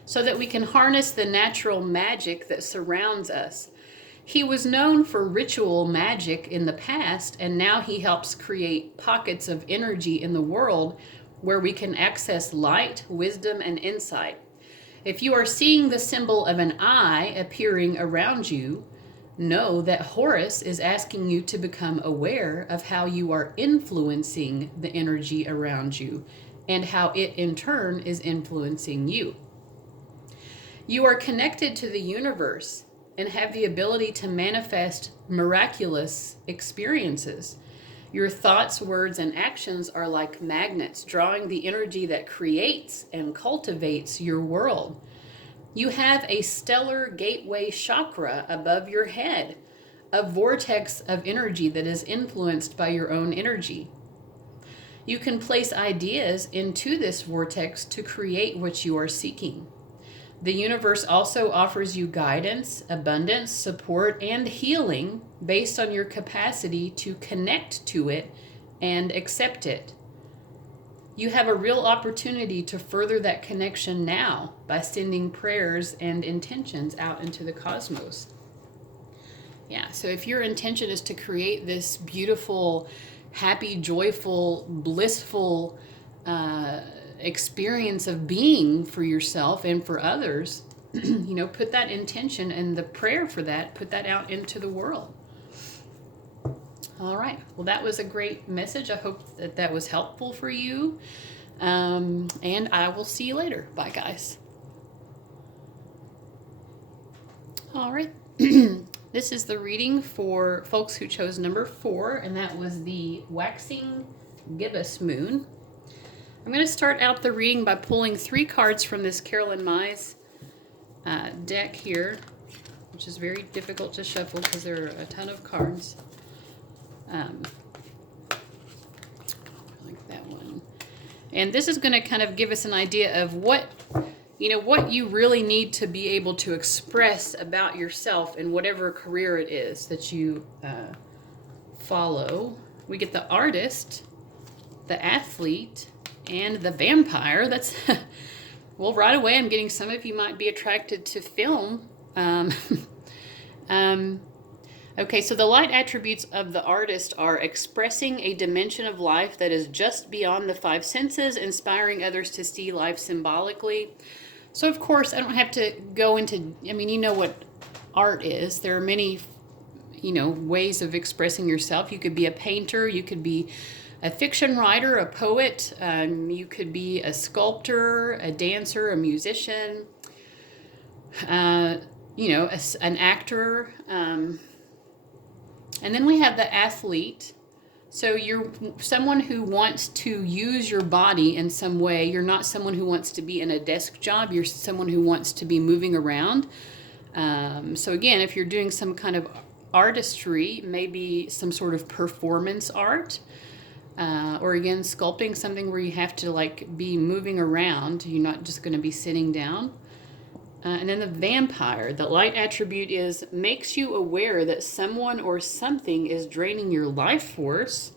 So that we can harness the natural magic that surrounds us. He was known for ritual magic in the past, and now he helps create pockets of energy in the world where we can access light, wisdom, and insight. If you are seeing the symbol of an eye appearing around you, know that Horus is asking you to become aware of how you are influencing the energy around you and how it in turn is influencing you. You are connected to the universe and have the ability to manifest miraculous experiences. Your thoughts, words, and actions are like magnets, drawing the energy that creates and cultivates your world. You have a stellar gateway chakra above your head, a vortex of energy that is influenced by your own energy. You can place ideas into this vortex to create what you are seeking. The universe also offers you guidance, abundance, support, and healing based on your capacity to connect to it and accept it. You have a real opportunity to further that connection now by sending prayers and intentions out into the cosmos. Yeah, so if your intention is to create this beautiful, happy, joyful, blissful experience of being for yourself and for others, you know, put that intention and the prayer for that, put that out into the world. All right. Well, that was a great message. I hope that that was helpful for you. And I will see you later. Bye, guys. All right. This is the reading for folks who chose number 4, and that was the Waxing Gibbous moon. I'm going to start out the reading by pulling 3 cards from this Carolyn Mize deck here, which is very difficult to shuffle because there are a ton of cards. Like that one. And this is going to kind of give us an idea of what you really need to be able to express about yourself in whatever career it is that you follow. We get the artist, the athlete, And the vampire, that's, well, right away I'm getting some of you might be attracted to film. Okay, so the light attributes of the artist are expressing a dimension of life that is just beyond the five senses, inspiring others to see life symbolically. So, of course, I don't have to go into, I mean, you know what art is. There are many, ways of expressing yourself. You could be a painter, you could be a fiction writer, a poet, you could be a sculptor, a dancer, a musician, an actor. And then we have the athlete. So you're someone who wants to use your body in some way. You're not someone who wants to be in a desk job. You're someone who wants to be moving around. So again, if you're doing some kind of artistry, maybe some sort of performance art, or again, sculpting, something where you have to like be moving around. You're not just going to be sitting down. And then the vampire, the light attribute is makes you aware that someone or something is draining your life force.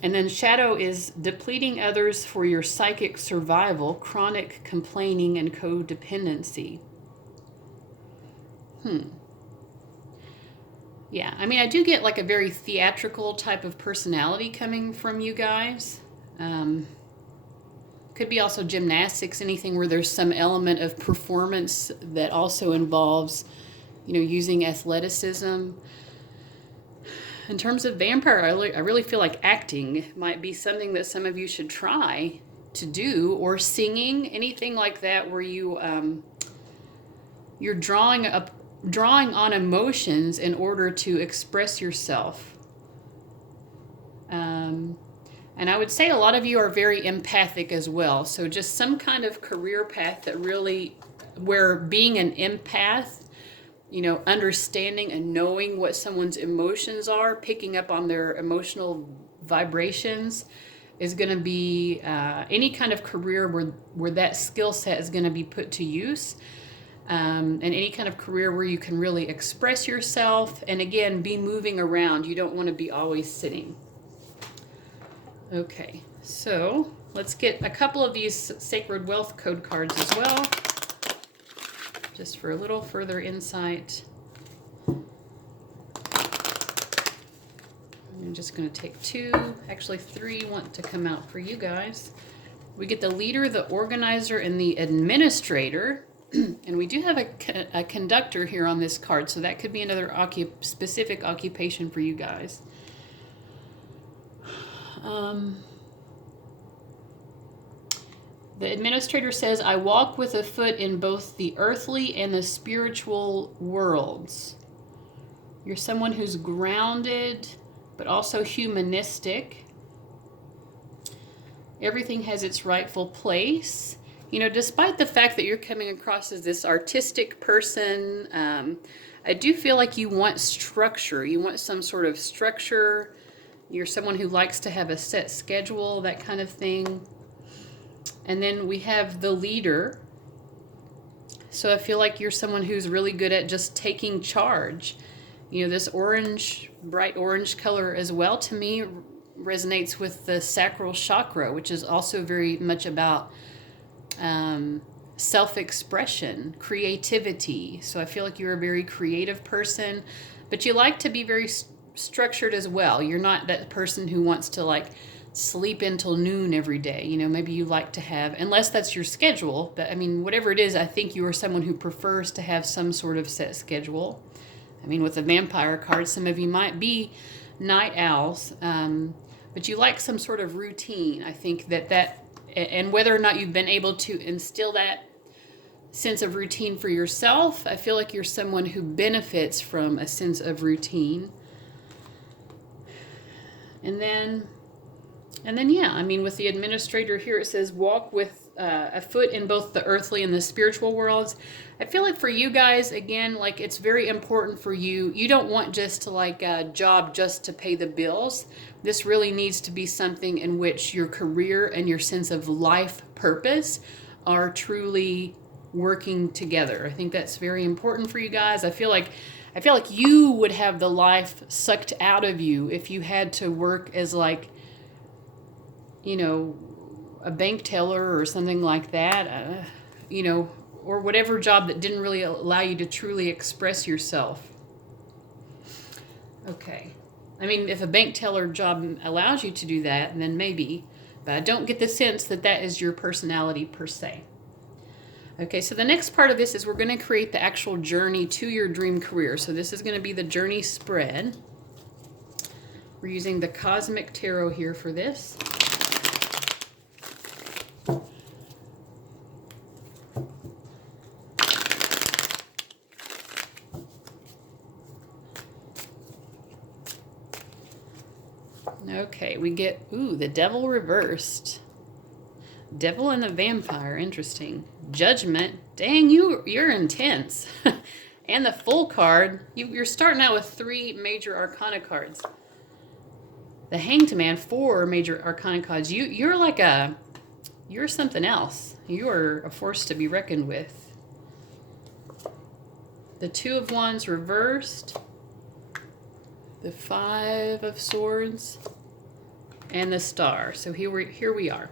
And then shadow is depleting others for your psychic survival, chronic complaining, and codependency. Yeah, I mean, I do get like a very theatrical type of personality coming from you guys. Could be also gymnastics, anything where there's some element of performance that also involves, using athleticism. In terms of vampire, I really feel like acting might be something that some of you should try to do, or singing, anything like that where you're drawing on emotions in order to express yourself. And I would say a lot of you are very empathic as well. So just some kind of career path that really, where being an empath, understanding and knowing what someone's emotions are, picking up on their emotional vibrations is going to be any kind of career where that skill set is going to be put to use. And any kind of career where you can really express yourself and again, be moving around. You don't want to be always sitting. Okay, so let's get a couple of these Sacred Wealth code cards as well, just for a little further insight. I'm just going to take two, actually three want to come out for you guys. We get the leader, the organizer, and the administrator. And we do have a conductor here on this card, so that could be another specific occupation for you guys. The administrator says, I walk with a foot in both the earthly and the spiritual worlds. You're someone who's grounded, but also humanistic. Everything has its rightful place. Despite the fact that you're coming across as this artistic person, I do feel like you want structure. You want some sort of structure. You're someone who likes to have a set schedule, that kind of thing. And then we have the leader. So I feel like you're someone who's really good at just taking charge. This orange, bright orange color as well, to me, resonates with the sacral chakra, which is also very much about self-expression, creativity. So I feel like you're a very creative person, but you like to be very structured as well. You're not that person who wants to like sleep until noon every day. Maybe you like to have, unless that's your schedule, but I mean, whatever it is, I think you are someone who prefers to have some sort of set schedule. I mean, with the vampire card, some of you might be night owls, but you like some sort of routine. I think that, and whether or not you've been able to instill that sense of routine for yourself, I feel like you're someone who benefits from a sense of routine. And then, yeah, I mean, with the administrator here, it says walk with a foot in both the earthly and the spiritual worlds. I feel like for you guys, again, like it's very important for you. You don't want just to like a job just to pay the bills. This really needs to be something in which your career and your sense of life purpose are truly working together. I think that's very important for you guys. I feel like you would have the life sucked out of you if you had to work as like, a bank teller or something like that, you know, or whatever job that didn't really allow you to truly express yourself. Okay. I mean, if a bank teller job allows you to do that, then maybe. But I don't get the sense that that is your personality per se. Okay, so the next part of this is we're going to create the actual journey to your dream career. So this is going to be the journey spread. We're using the Cosmic Tarot here for this. Okay, we get, ooh, the Devil reversed. Devil and the Vampire, interesting. Judgment, dang, you're intense. And the Full card, you're starting out with 3 major arcana cards. The Hanged Man, 4 major arcana cards. You're like you're something else. You are a force to be reckoned with. The 2 of Wands reversed. The 5 of Swords. And the Star. So here we are.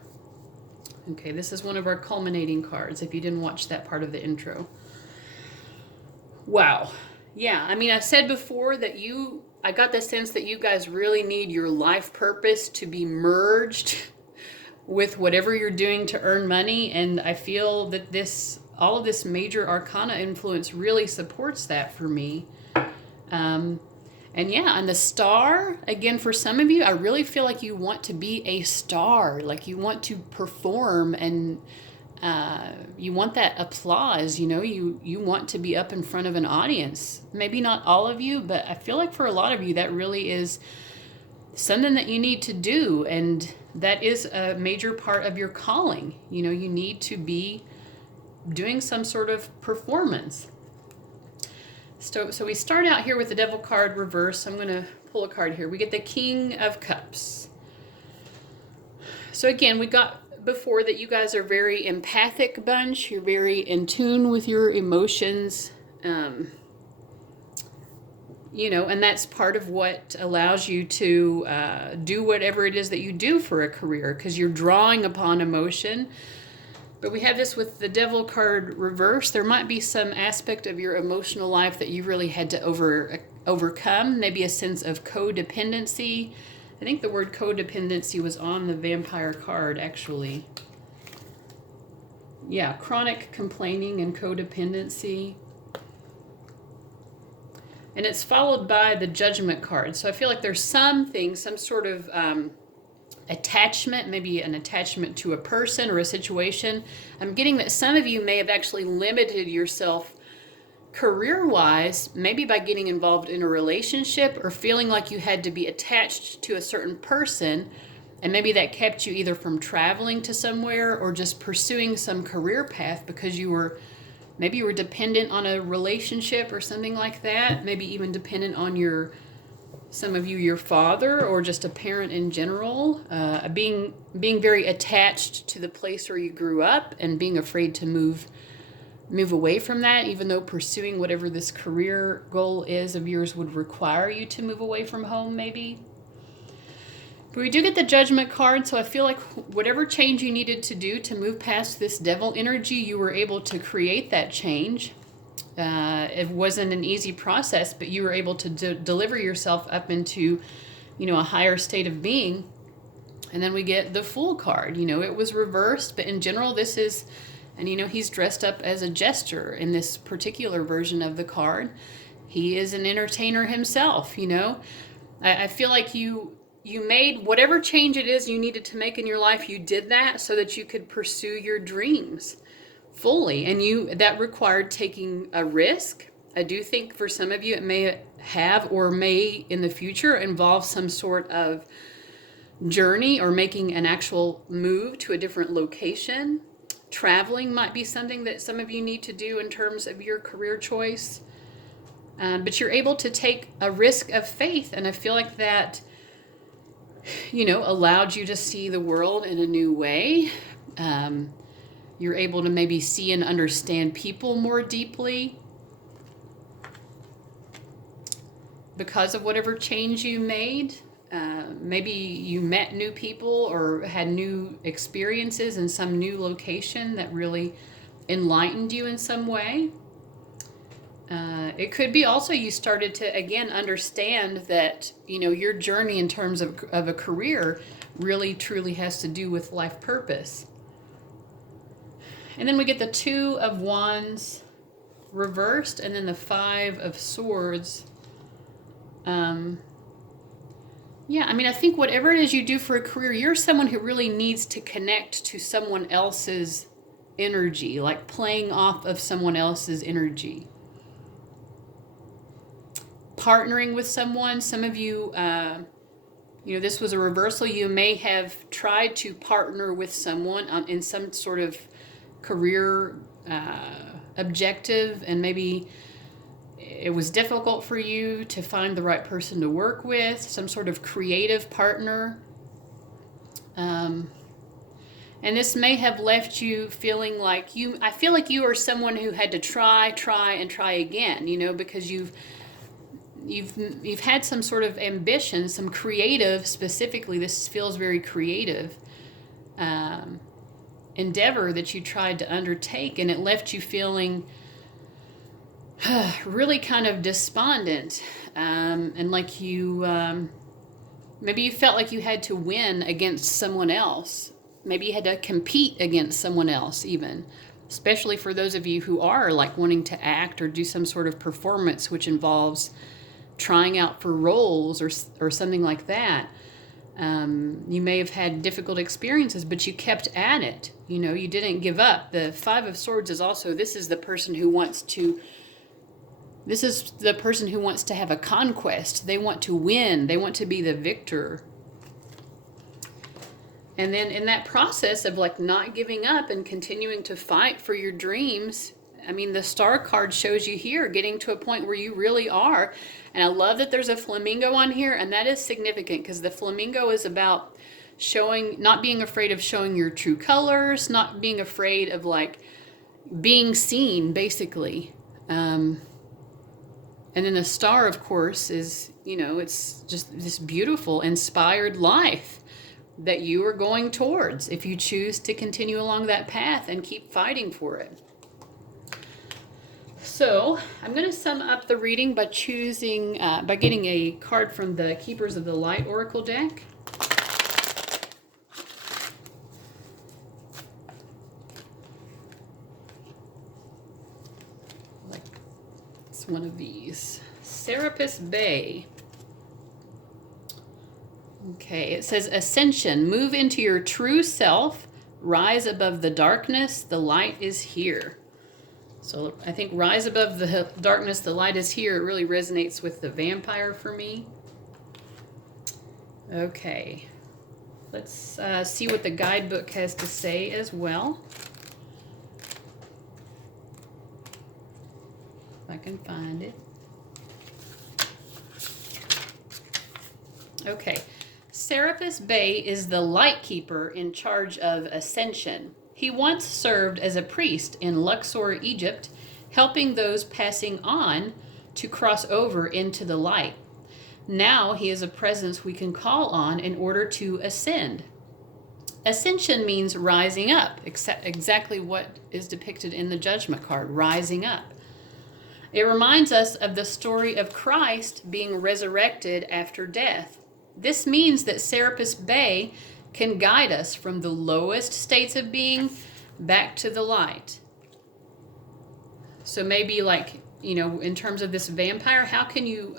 Okay, this is one of our culminating cards, if you didn't watch that part of the intro. Wow. Yeah, I mean, I said before that I got the sense that you guys really need your life purpose to be merged with whatever you're doing to earn money, and I feel that all of this major arcana influence really supports that for me. And yeah, and the Star, again, for some of you, I really feel like you want to be a star, like you want to perform, and you want that applause, you know, you want to be up in front of an audience. Maybe not all of you, but I feel like for a lot of you, that really is something that you need to do, and that is a major part of your calling. You know, you need to be doing some sort of performance. So we start out here with the Devil card reverse. I'm going to pull a card here. We get the King of Cups. So again, we got before that you guys are very empathic bunch. You're very in tune with your emotions. You know, and that's part of what allows you to do whatever it is that you do for a career, because you're drawing upon emotion. But we have this with the Devil card reverse. There might be some aspect of your emotional life that you really had to overcome, maybe a sense of codependency. I think the word codependency was on the Vampire card, actually. Yeah, chronic complaining and codependency. And it's followed by the Judgment card. So I feel like there's some sort of attachment, maybe an attachment to a person or a situation. I'm getting that some of you may have actually limited yourself career-wise, maybe by getting involved in a relationship or feeling like you had to be attached to a certain person, and maybe that kept you either from traveling to somewhere or just pursuing some career path because maybe you were dependent on a relationship or something like that, maybe even dependent on some of you, your father, or just a parent in general, being very attached to the place where you grew up and being afraid to move away from that, even though pursuing whatever this career goal is of yours would require you to move away from home, maybe. But we do get the Judgment card, so I feel like whatever change you needed to do to move past this devil energy, you were able to create that change. It wasn't an easy process, but you were able to deliver yourself up into, a higher state of being. And then we get the Fool card. It was reversed, but in general, this is, and he's dressed up as a jester in this particular version of the card. He is an entertainer himself, I feel like you made whatever change it is you needed to make in your life, you did that so that you could pursue your dreams fully, and that required taking a risk. I do think for some of you it may have or may in the future involve some sort of journey or making an actual move to a different location. Traveling might be something that some of you need to do in terms of your career choice, but you're able to take a risk of faith, and I feel like that allowed you to see the world in a new way. You're able to maybe see and understand people more deeply because of whatever change you made. maybe you met new people or had new experiences in some new location that really enlightened you in some way. It could be also you started to, again, understand that, your journey in terms of a career really truly has to do with life purpose. And then we get the 2 of Wands reversed, and then the 5 of Swords. Yeah, I think whatever it is you do for a career, you're someone who really needs to connect to someone else's energy, like playing off of someone else's energy. Partnering with someone, some of you, this was a reversal. You may have tried to partner with someone in some sort of career objective, and maybe it was difficult for you to find the right person to work with, some sort of creative partner. And this may have left you feeling like I feel like you are someone who had to try again, because you've had some sort of ambition, some creative, specifically, this feels very creative, endeavor that you tried to undertake, and it left you feeling really kind of despondent, and like maybe you felt like you had to win against someone else. Maybe you had to compete against someone else even, especially for those of you who are like wanting to act or do some sort of performance which involves trying out for roles or something like that. You may have had difficult experiences, but you kept at it. You didn't give up. The 5 of Swords is also, this is the person who wants to have a conquest. They want to win. They want to be the victor. And then in that process of like not giving up and continuing to fight for your dreams, the Star card shows you here getting to a point where you really are. And I love that there's a flamingo on here, and that is significant because the flamingo is about not being afraid of showing your true colors, not being afraid of like being seen, basically. And then the star, of course, is, it's just this beautiful, inspired life that you are going towards if you choose to continue along that path and keep fighting for it. So I'm going to sum up the reading by getting a card from the Keepers of the Light Oracle deck. It's one of these. Serapis Bay. Okay, it says Ascension. Move into your true self. Rise above the darkness. The light is here. So I think rise above the darkness, the light is here. It really resonates with the vampire for me. Okay. Let's see what the guidebook has to say as well. If I can find it. Okay. Serapis Bey is the light keeper in charge of Ascension. He once served as a priest in Luxor, Egypt, helping those passing on to cross over into the light. Now he is a presence we can call on in order to ascend. Ascension means rising up, exactly what is depicted in the Judgment card, rising up. It reminds us of the story of Christ being resurrected after death. This means that Serapis Bey can guide us from the lowest states of being back to the light. So maybe in terms of this vampire, how can you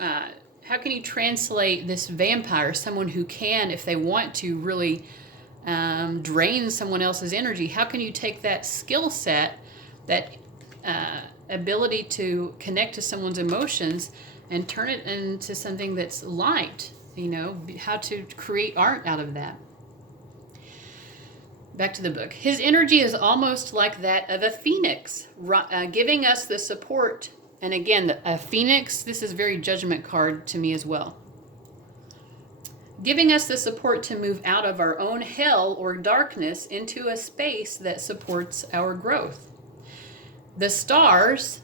translate this vampire, someone who can, if they want to, really drain someone else's energy? How can you take that skill set, that ability to connect to someone's emotions, and turn it into something that's light? How to create art out of that. Back to the book. His energy is almost like that of a phoenix, giving us the support. And again, a phoenix, this is very Judgment card to me as well. Giving us the support to move out of our own hell or darkness into a space that supports our growth. The stars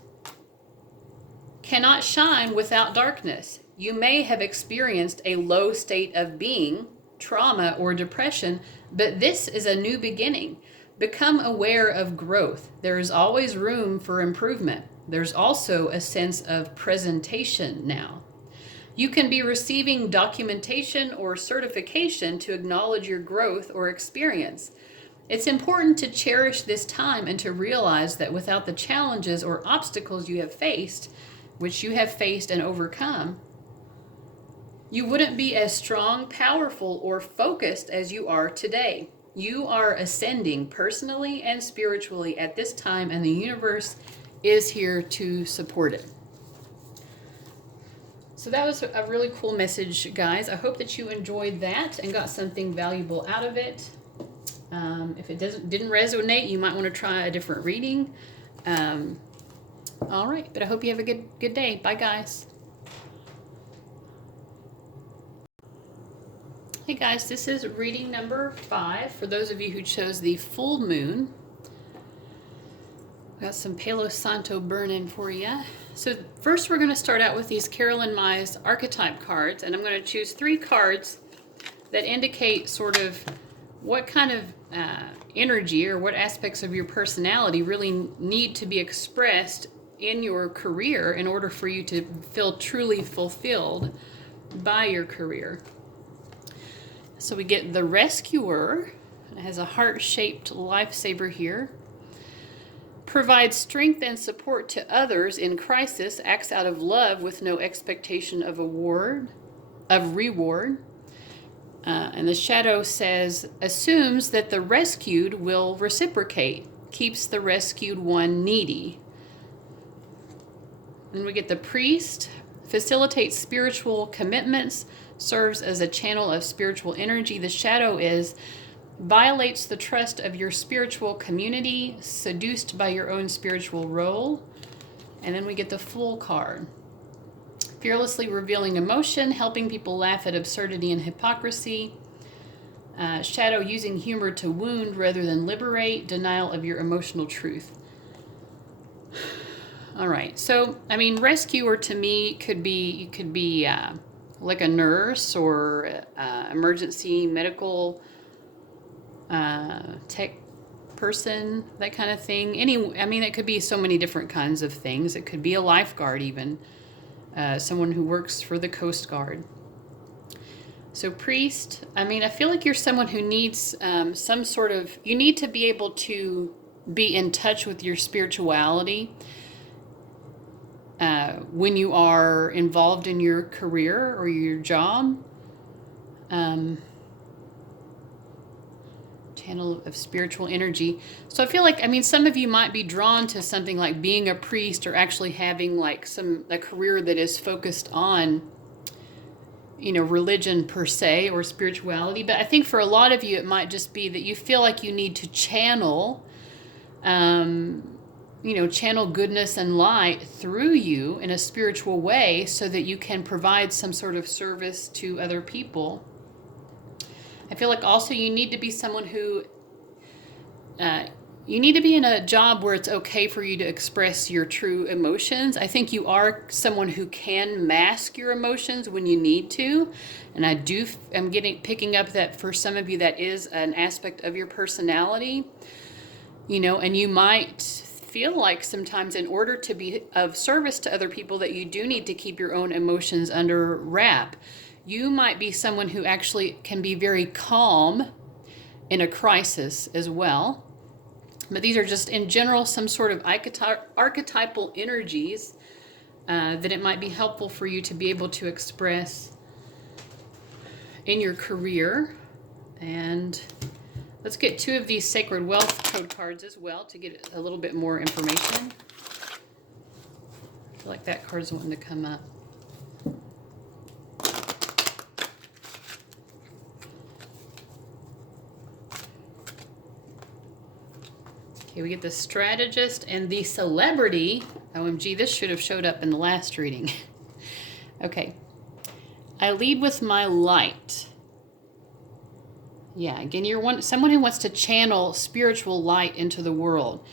cannot shine without darkness. You may have experienced a low state of being, trauma, or depression, but this is a new beginning. Become aware of growth. There is always room for improvement. There's also a sense of presentation now. You can be receiving documentation or certification to acknowledge your growth or experience. It's important to cherish this time and to realize that without the challenges or obstacles you have faced, which you have faced and overcome, you wouldn't be as strong, powerful, or focused as you are today. You are ascending personally and spiritually at this time, and the universe is here to support it. So that was a really cool message, guys. I hope that you enjoyed that and got something valuable out of it. If it didn't resonate, you might want to try a different reading. All right, but I hope you have a good day. Bye, guys. Hey guys, this is reading number 5 for those of you who chose the full moon. Got some Palo Santo burning for you. So first we're going to start out with these Carolyn Myers archetype cards, and I'm going to choose 3 cards that indicate sort of what kind of energy or what aspects of your personality really need to be expressed in your career in order for you to feel truly fulfilled by your career. So we get the Rescuer. It has a heart-shaped lifesaver here. Provides strength and support to others in crisis, acts out of love with no expectation of reward. And the Shadow says, assumes that the rescued will reciprocate, keeps the rescued one needy. And we get the Priest, facilitates spiritual commitments, serves as a channel of spiritual energy. The Shadow is violates the trust of your spiritual community, seduced by your own spiritual role. And then we get the Fool card. Fearlessly revealing emotion, helping people laugh at absurdity and hypocrisy. Shadow using humor to wound rather than liberate, denial of your emotional truth. All right, so I mean, rescuer to me could be like a nurse or emergency medical tech person, that kind of thing. It could be so many different kinds of things. It could be a lifeguard even, someone who works for the Coast Guard. So Priest, I feel like you're someone who needs you need to be able to be in touch with your spirituality when you are involved in your career or your job. Channel of spiritual energy. So I feel like, some of you might be drawn to something like being a priest or actually having like a career that is focused on, religion per se or spirituality. But I think for a lot of you, it might just be that you feel like you need to channel, channel goodness and light through you in a spiritual way so that you can provide some sort of service to other people. I feel like also you need to be someone who, you need to be in a job where it's okay for you to express your true emotions. I think you are someone who can mask your emotions when you need to. And I'm picking up that for some of you that is an aspect of your personality, and you might feel like sometimes in order to be of service to other people that you do need to keep your own emotions under wrap. You might be someone who actually can be very calm in a crisis as well. But these are just in general some sort of archetypal energies that it might be helpful for you to be able to express in your career. And let's get 2 of these Sacred Wealth code cards as well to get a little bit more information. I feel like that card's wanting to come up. Okay, we get the Strategist and the Celebrity. OMG, this should have showed up in the last reading. Okay. I lead with my light. Yeah, again, you're someone who wants to channel spiritual light into the world.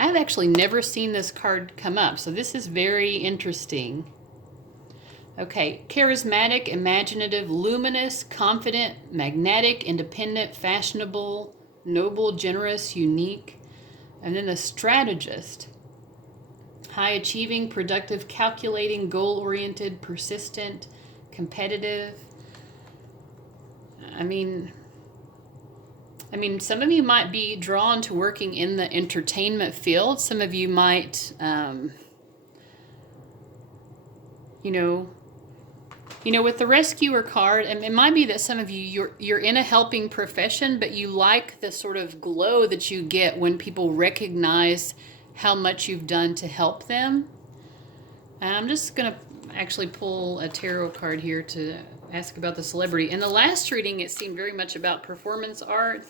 I've actually never seen this card come up, so this is very interesting. Okay, charismatic, imaginative, luminous, confident, magnetic, independent, fashionable, noble, generous, unique. And then the strategist. High achieving, productive, calculating, goal-oriented, persistent, competitive. I mean, some of you might be drawn to working in the entertainment field. Some of you might, with the rescuer card, and it might be that some of you're in a helping profession, but you like the sort of glow that you get when people recognize how much you've done to help them. And I'm just going to actually pull a tarot card here to ask about the celebrity. In the last reading, it seemed very much about performance art,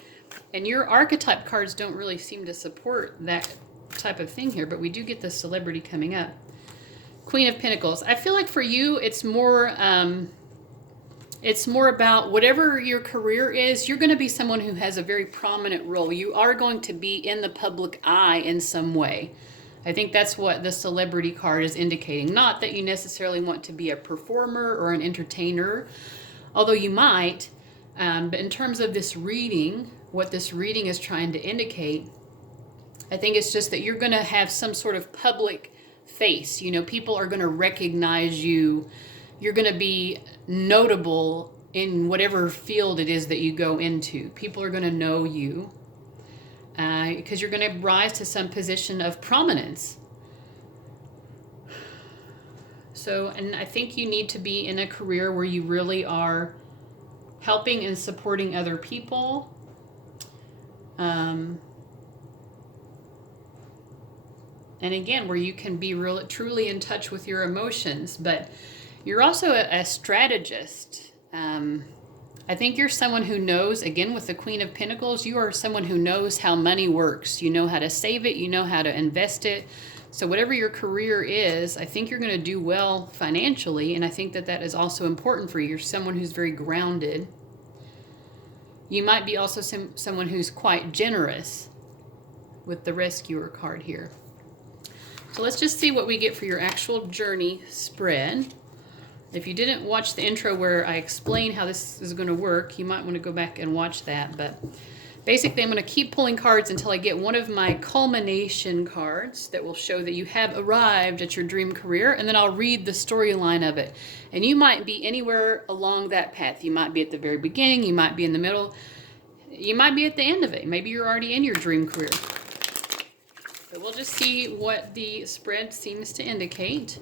and your archetype cards don't really seem to support that type of thing here, but we do get the celebrity coming up. Queen of Pentacles. I feel like for you, it's more about whatever your career is. You're going to be someone who has a very prominent role. You are going to be in the public eye in some way. I think that's what the celebrity card is indicating. Not that you necessarily want to be a performer or an entertainer, although you might. But in terms of this reading, what this reading is trying to indicate, I think it's just that you're going to have some sort of public face. People are going to recognize you. You're going to be notable in whatever field it is that you go into. People are going to know you because you're going to rise to some position of prominence. So, and I think you need to be in a career where you really are helping and supporting other people. And again, where you can be truly in touch with your emotions. But you're also a strategist. I think you're someone who knows, again, with the Queen of Pentacles, you are someone who knows how money works. You know how to save it. You know how to invest it. So whatever your career is, I think you're going to do well financially. And I think that that is also important for you. You're someone who's very grounded. You might be also someone who's quite generous with the Rescuer card here. So let's just see what we get for your actual journey spread. If you didn't watch the intro where I explain how this is going to work, you might want to go back and watch that. But basically, I'm going to keep pulling cards until I get one of my culmination cards that will show that you have arrived at your dream career, and then I'll read the storyline of it. And you might be anywhere along that path. You might be at the very beginning, you might be in the middle, you might be at the end of it. Maybe you're already in your dream career. But we'll just see what the spread seems to indicate.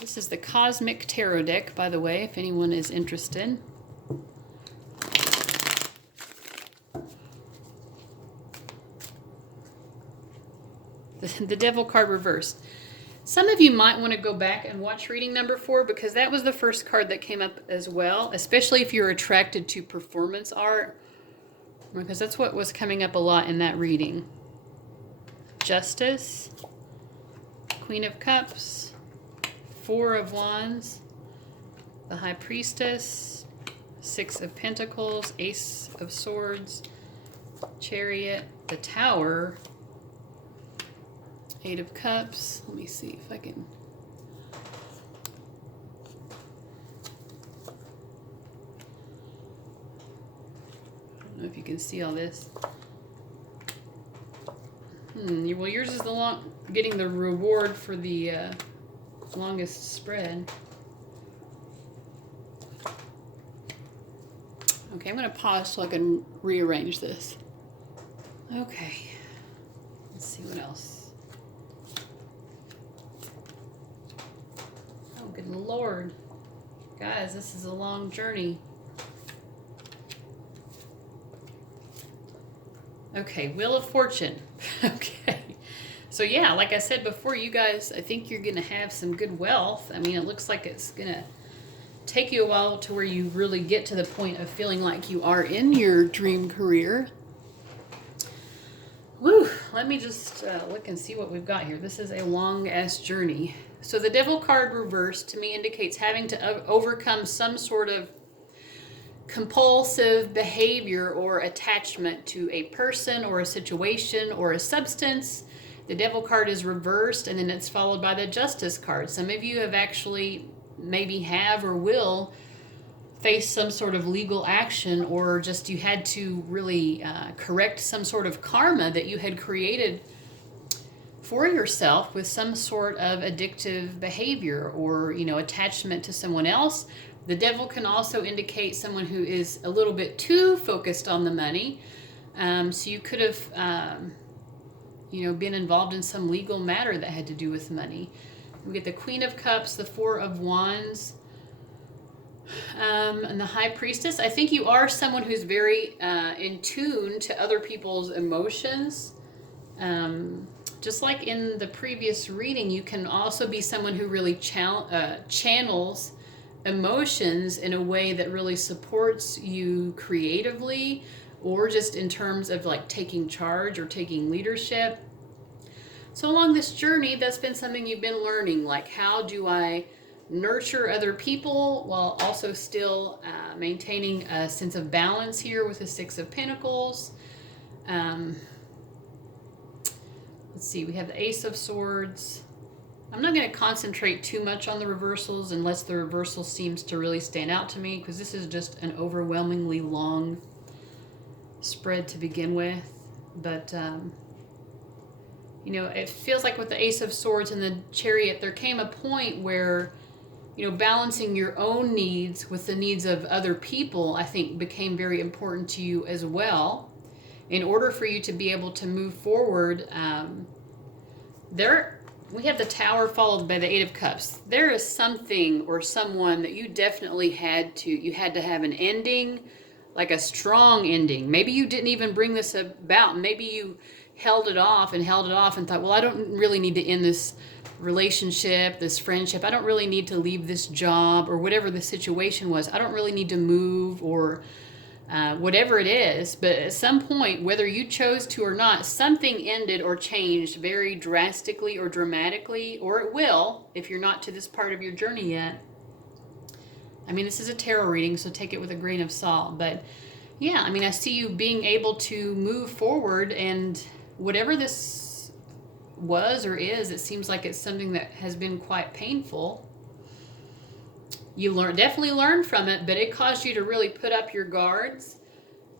This is the Cosmic Tarot deck, by the way, if anyone is interested. The Devil card reversed. Some of you might want to go back and watch reading number 4 because that was the first card that came up as well, especially if you're attracted to performance art, because that's what was coming up a lot in that reading. Justice, Queen of Cups, 4 of Wands, the High Priestess, 6 of Pentacles, Ace of Swords, Chariot, the Tower, 8 of Cups. Let me see if I can... I don't know if you can see all this. Well, yours is getting the reward for the longest spread. Okay, I'm going to pause so I can rearrange this. Okay. Let's see what else. Oh, good Lord. Guys, this is a long journey. Okay, Wheel of Fortune. Okay. So yeah, like I said before, you guys, I think you're going to have some good wealth. I mean, it looks like it's going to take you a while to where you really get to the point of feeling like you are in your dream career. Woo! Let me just look and see what we've got here. This is a long-ass journey. So the Devil card reversed to me indicates having to overcome some sort of compulsive behavior or attachment to a person or a situation or a substance The Devil card is reversed, and then it's followed by the Justice card. Some of you have actually maybe have or will face some sort of legal action, or just you had to really correct some sort of karma that you had created for yourself with some sort of addictive behavior or, attachment to someone else. The Devil can also indicate someone who is a little bit too focused on the money. So you could have been involved in some legal matter that had to do with money. We get the Queen of Cups, the Four of Wands, and the High Priestess. I think you are someone who's very in tune to other people's emotions. Just like in the previous reading, you can also be someone who really channels emotions in a way that really supports you creatively, or just in terms of like taking charge or taking leadership. So along this journey, that's been something you've been learning, like how do I nurture other people while also still maintaining a sense of balance here with the Six of Pentacles. Let's see, we have the Ace of Swords. I'm not going to concentrate too much on the reversals unless the reversal seems to really stand out to me, because this is just an overwhelmingly long spread to begin with. But it feels like with the Ace of Swords and the Chariot, there came a point where balancing your own needs with the needs of other people, I think, became very important to you as well. In order for you to be able to move forward, we have the Tower followed by the Eight of Cups. There is something or someone that you definitely had to have an ending, like a strong ending. Maybe you didn't even bring this about. Maybe you held it off and thought, well, I don't really need to end this relationship, this friendship. I don't really need to leave this job, or whatever the situation was. I don't really need to move, or whatever it is. But at some point, whether you chose to or not, something ended or changed very drastically or dramatically, or it will if you're not to this part of your journey yet. I mean, this is a tarot reading, so take it with a grain of salt. But yeah, I mean, I see you being able to move forward, and whatever this was or is, it seems like it's something that has been quite painful. You definitely learned from it, but it caused you to really put up your guards.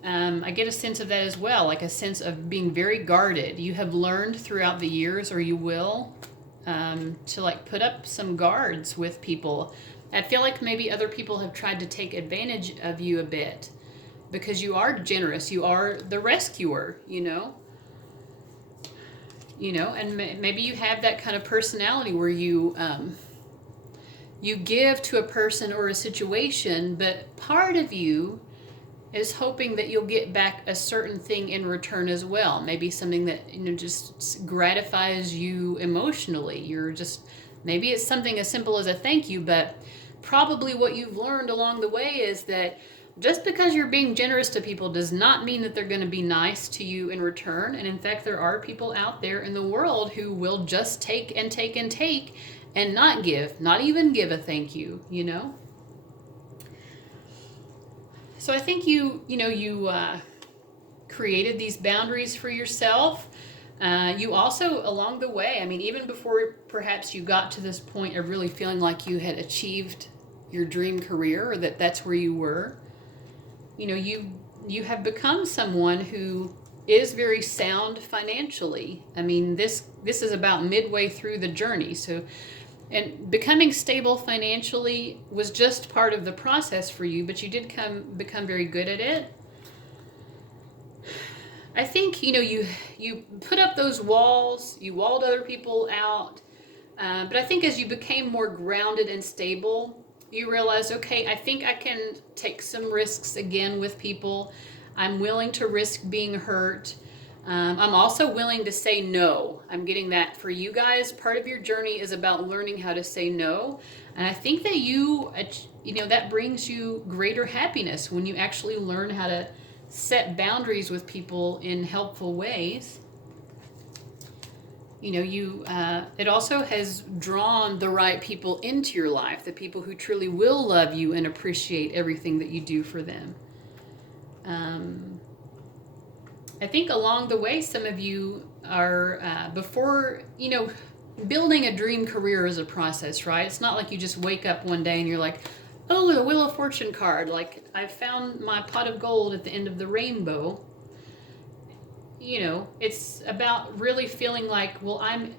I get a sense of that as well, like a sense of being very guarded. You have learned throughout the years, or you will, to like put up some guards with people. I feel like maybe other people have tried to take advantage of you a bit, because you are generous. You are the rescuer, and maybe you have that kind of personality where you give to a person or a situation, but part of you is hoping that you'll get back a certain thing in return as well. Maybe something that, just gratifies you emotionally. Maybe it's something as simple as a thank you, but probably what you've learned along the way is that just because you're being generous to people does not mean that they're going to be nice to you in return. And in fact, there are people out there in the world who will just take and take and take and not even give a thank you, So I think you created these boundaries for yourself. You also, along the way, I mean, even before perhaps you got to this point of really feeling like you had achieved your dream career, or that's where you were, you have become someone who is very sound financially. I mean, this is about midway through the journey. So, and becoming stable financially was just part of the process for you, but you did become very good at it. I think, you put up those walls, you walled other people out, but I think as you became more grounded and stable, you realized, okay, I think I can take some risks again with people. I'm willing to risk being hurt. I'm also willing to say no. I'm getting that for you guys. Part of your journey is about learning how to say no. And I think that that brings you greater happiness when you actually learn how to set boundaries with people in helpful ways. It also has drawn the right people into your life, the people who truly will love you and appreciate everything that you do for them. I think along the way, some of you before, building a dream career is a process, right? It's not like you just wake up one day and you're like, oh, the Wheel of Fortune card, like I found my pot of gold at the end of the rainbow. It's about really feeling like, well, I'm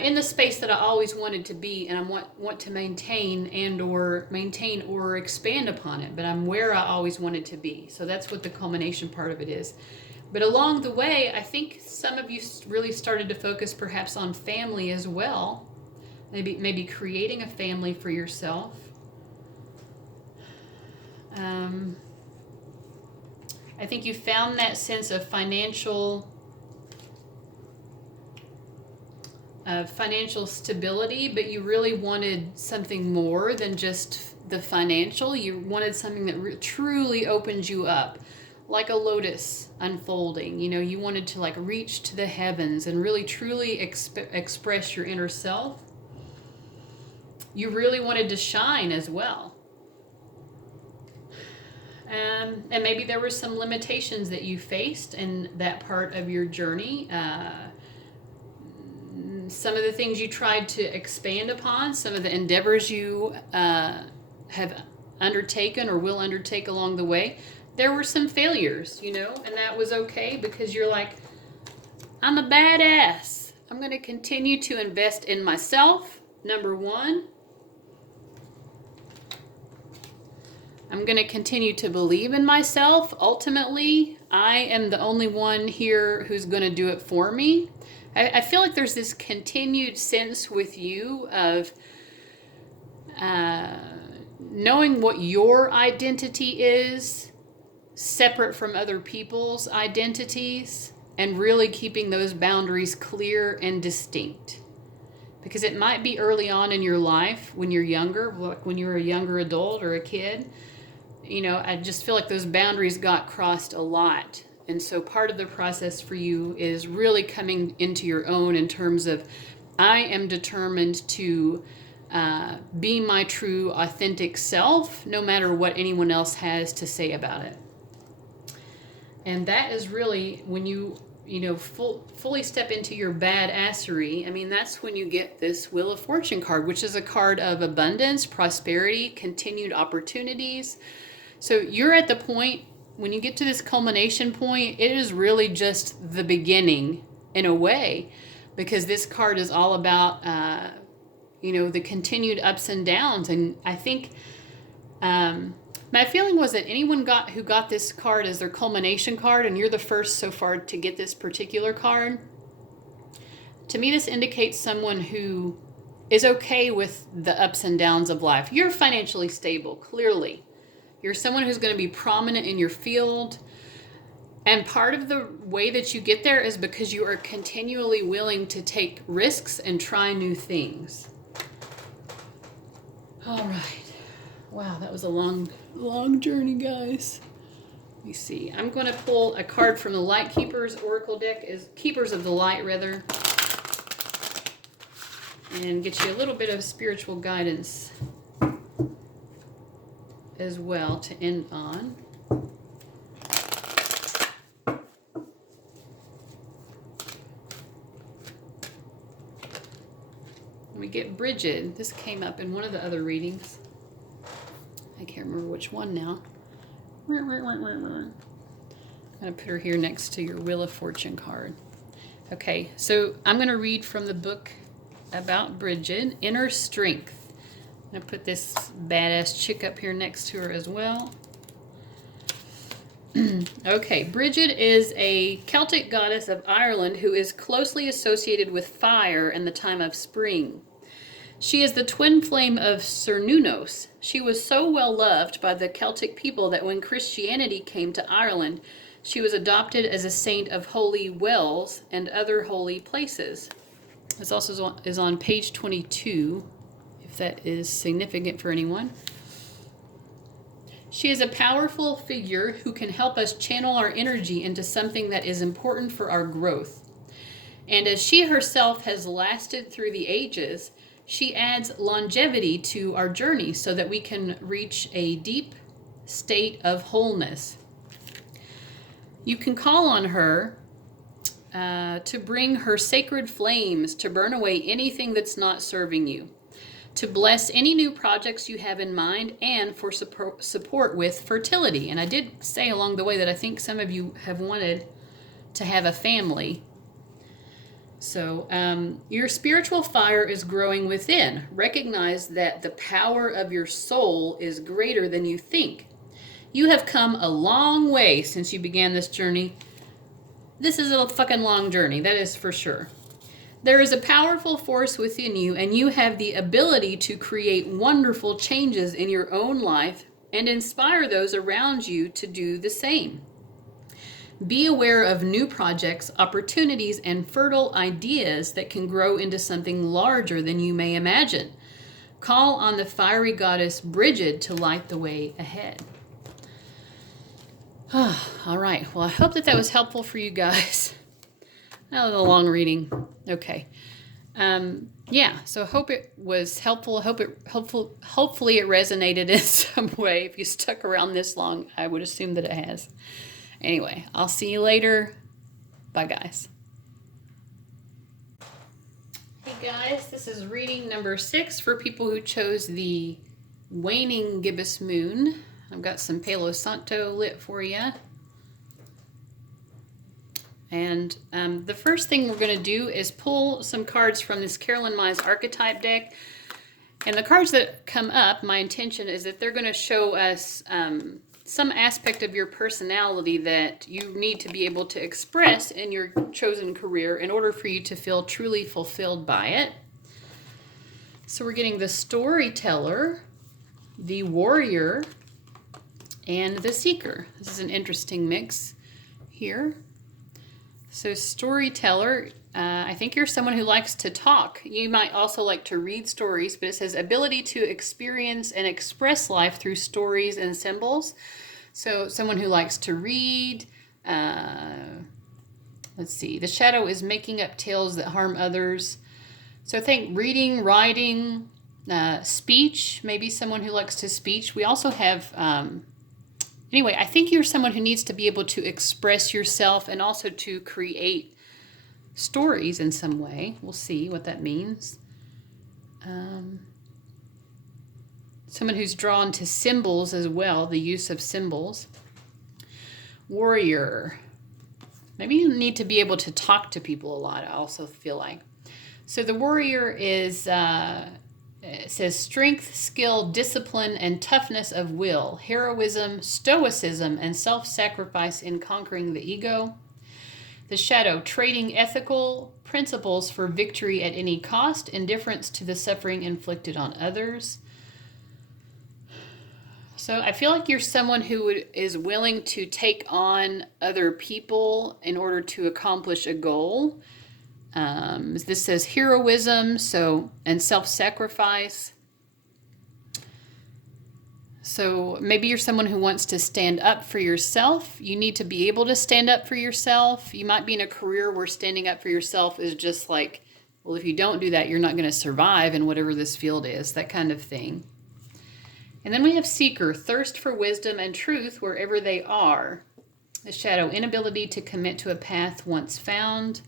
in the space that I always wanted to be, and I want to maintain or expand upon it, but I'm where I always wanted to be. So that's what the culmination part of it is. But along the way, I think some of you really started to focus perhaps on family as well. Maybe creating a family for yourself. I think you found that sense of financial stability, but you really wanted something more than just the financial. You wanted something that truly opens you up, like a lotus unfolding. You wanted to like reach to the heavens and really truly express your inner self. You really wanted to shine as well. And maybe there were some limitations that you faced in that part of your journey. Some of the things you tried to expand upon, some of the endeavors you have undertaken or will undertake along the way, there were some failures, and that was okay, because you're like, I'm a badass. I'm going to continue to invest in myself, number one. I'm going to continue to believe in myself. Ultimately, I am the only one here who's going to do it for me. I feel like there's this continued sense with you of knowing what your identity is separate from other people's identities, and really keeping those boundaries clear and distinct. Because it might be early on in your life when you're younger, like when you're a younger adult or a kid, I just feel like those boundaries got crossed a lot. And so part of the process for you is really coming into your own in terms of, I am determined to be my true, authentic self, no matter what anyone else has to say about it. And that is really when you fully step into your badassery. I mean, that's when you get this Wheel of Fortune card, which is a card of abundance, prosperity, continued opportunities. So you're at the point, when you get to this culmination point, it is really just the beginning in a way, because this card is all about, the continued ups and downs. And I think my feeling was that anyone who got this card as their culmination card, and you're the first so far to get this particular card, to me this indicates someone who is okay with the ups and downs of life. You're financially stable, clearly. You're someone who's going to be prominent in your field. And part of the way that you get there is because you are continually willing to take risks and try new things. All right. Wow, that was a long journey, guys. Let me see. I'm going to pull a card from the Light Keepers Oracle deck, Keepers of the Light, rather, and get you a little bit of spiritual guidance as well to end on. We get Bridget. This came up in one of the other readings. I can't remember which one now. I'm going to put her here next to your Wheel of Fortune card. Okay, so I'm going to read from the book about Bridget, Inner Strength. I'm going to put this badass chick up here next to her as well. Okay, Bridget is a Celtic goddess of Ireland who is closely associated with fire and the time of spring. She is the twin flame of Cernunnos. She was so well loved by the Celtic people that when Christianity came to Ireland, she was adopted as a saint of holy wells and other holy places. This also is on page 22, if that is significant for anyone. She is a powerful figure who can help us channel our energy into something that is important for our growth. And as she herself has lasted through the ages, she adds longevity to our journey so that we can reach a deep state of wholeness. You can call on her to bring her sacred flames to burn away anything that's not serving you, to bless any new projects you have in mind, and for support with fertility. And I did say along the way that I think some of you have wanted to have a family. So your spiritual fire is growing within. Recognize that the power of your soul is greater than you think. You have come a long way since you began this journey. This is a fucking long journey, that is for sure. There is a powerful force within you, and you have the ability to create wonderful changes in your own life and inspire those around you to do the same. Be aware of new projects, opportunities, and fertile ideas that can grow into something larger than you may imagine. Call on the fiery goddess Bridget to light the way ahead. All right. Well, I hope that was helpful for you guys. That was a long reading. Okay. Yeah. So I hope it was helpful. Hopefully it resonated in some way. If you stuck around this long, I would assume that it has. Anyway, I'll see you later. Bye, guys. Hey, guys. This is reading number 6 for people who chose the Waning Gibbous moon. I've got some Palo Santo lit for you. And the first thing we're going to do is pull some cards from this Carolyn Mize archetype deck. And the cards that come up, my intention is that they're going to show us some aspect of your personality that you need to be able to express in your chosen career in order for you to feel truly fulfilled by it. So we're getting the storyteller, the warrior, and the seeker. This is an interesting mix here. So storyteller, I think you're someone who likes to talk. You might also like to read stories, but it says ability to experience and express life through stories and symbols. So someone who likes to read. Let's see. The shadow is making up tales that harm others. So I think reading, writing, speech, maybe someone who likes to speech. We also have... Anyway, I think you're someone who needs to be able to express yourself and also to create stories in some way. We'll see what that means. Someone who's drawn to symbols as well, the use of symbols. Warrior. Maybe you need to be able to talk to people a lot, I also feel like. So the warrior is... it says strength, skill, discipline, and toughness of will, heroism, stoicism, and self-sacrifice in conquering the ego. The shadow, trading ethical principles for victory at any cost, indifference to the suffering inflicted on others. So I feel like you're someone who is willing to take on other people in order to accomplish a goal. This says heroism, and self-sacrifice. So maybe you're someone who wants to stand up for yourself. You need to be able to stand up for yourself. You might be in a career where standing up for yourself is just like, well, if you don't do that, you're not going to survive in whatever this field is, that kind of thing. And then we have seeker, thirst for wisdom and truth wherever they are. The shadow, inability to commit to a path once found.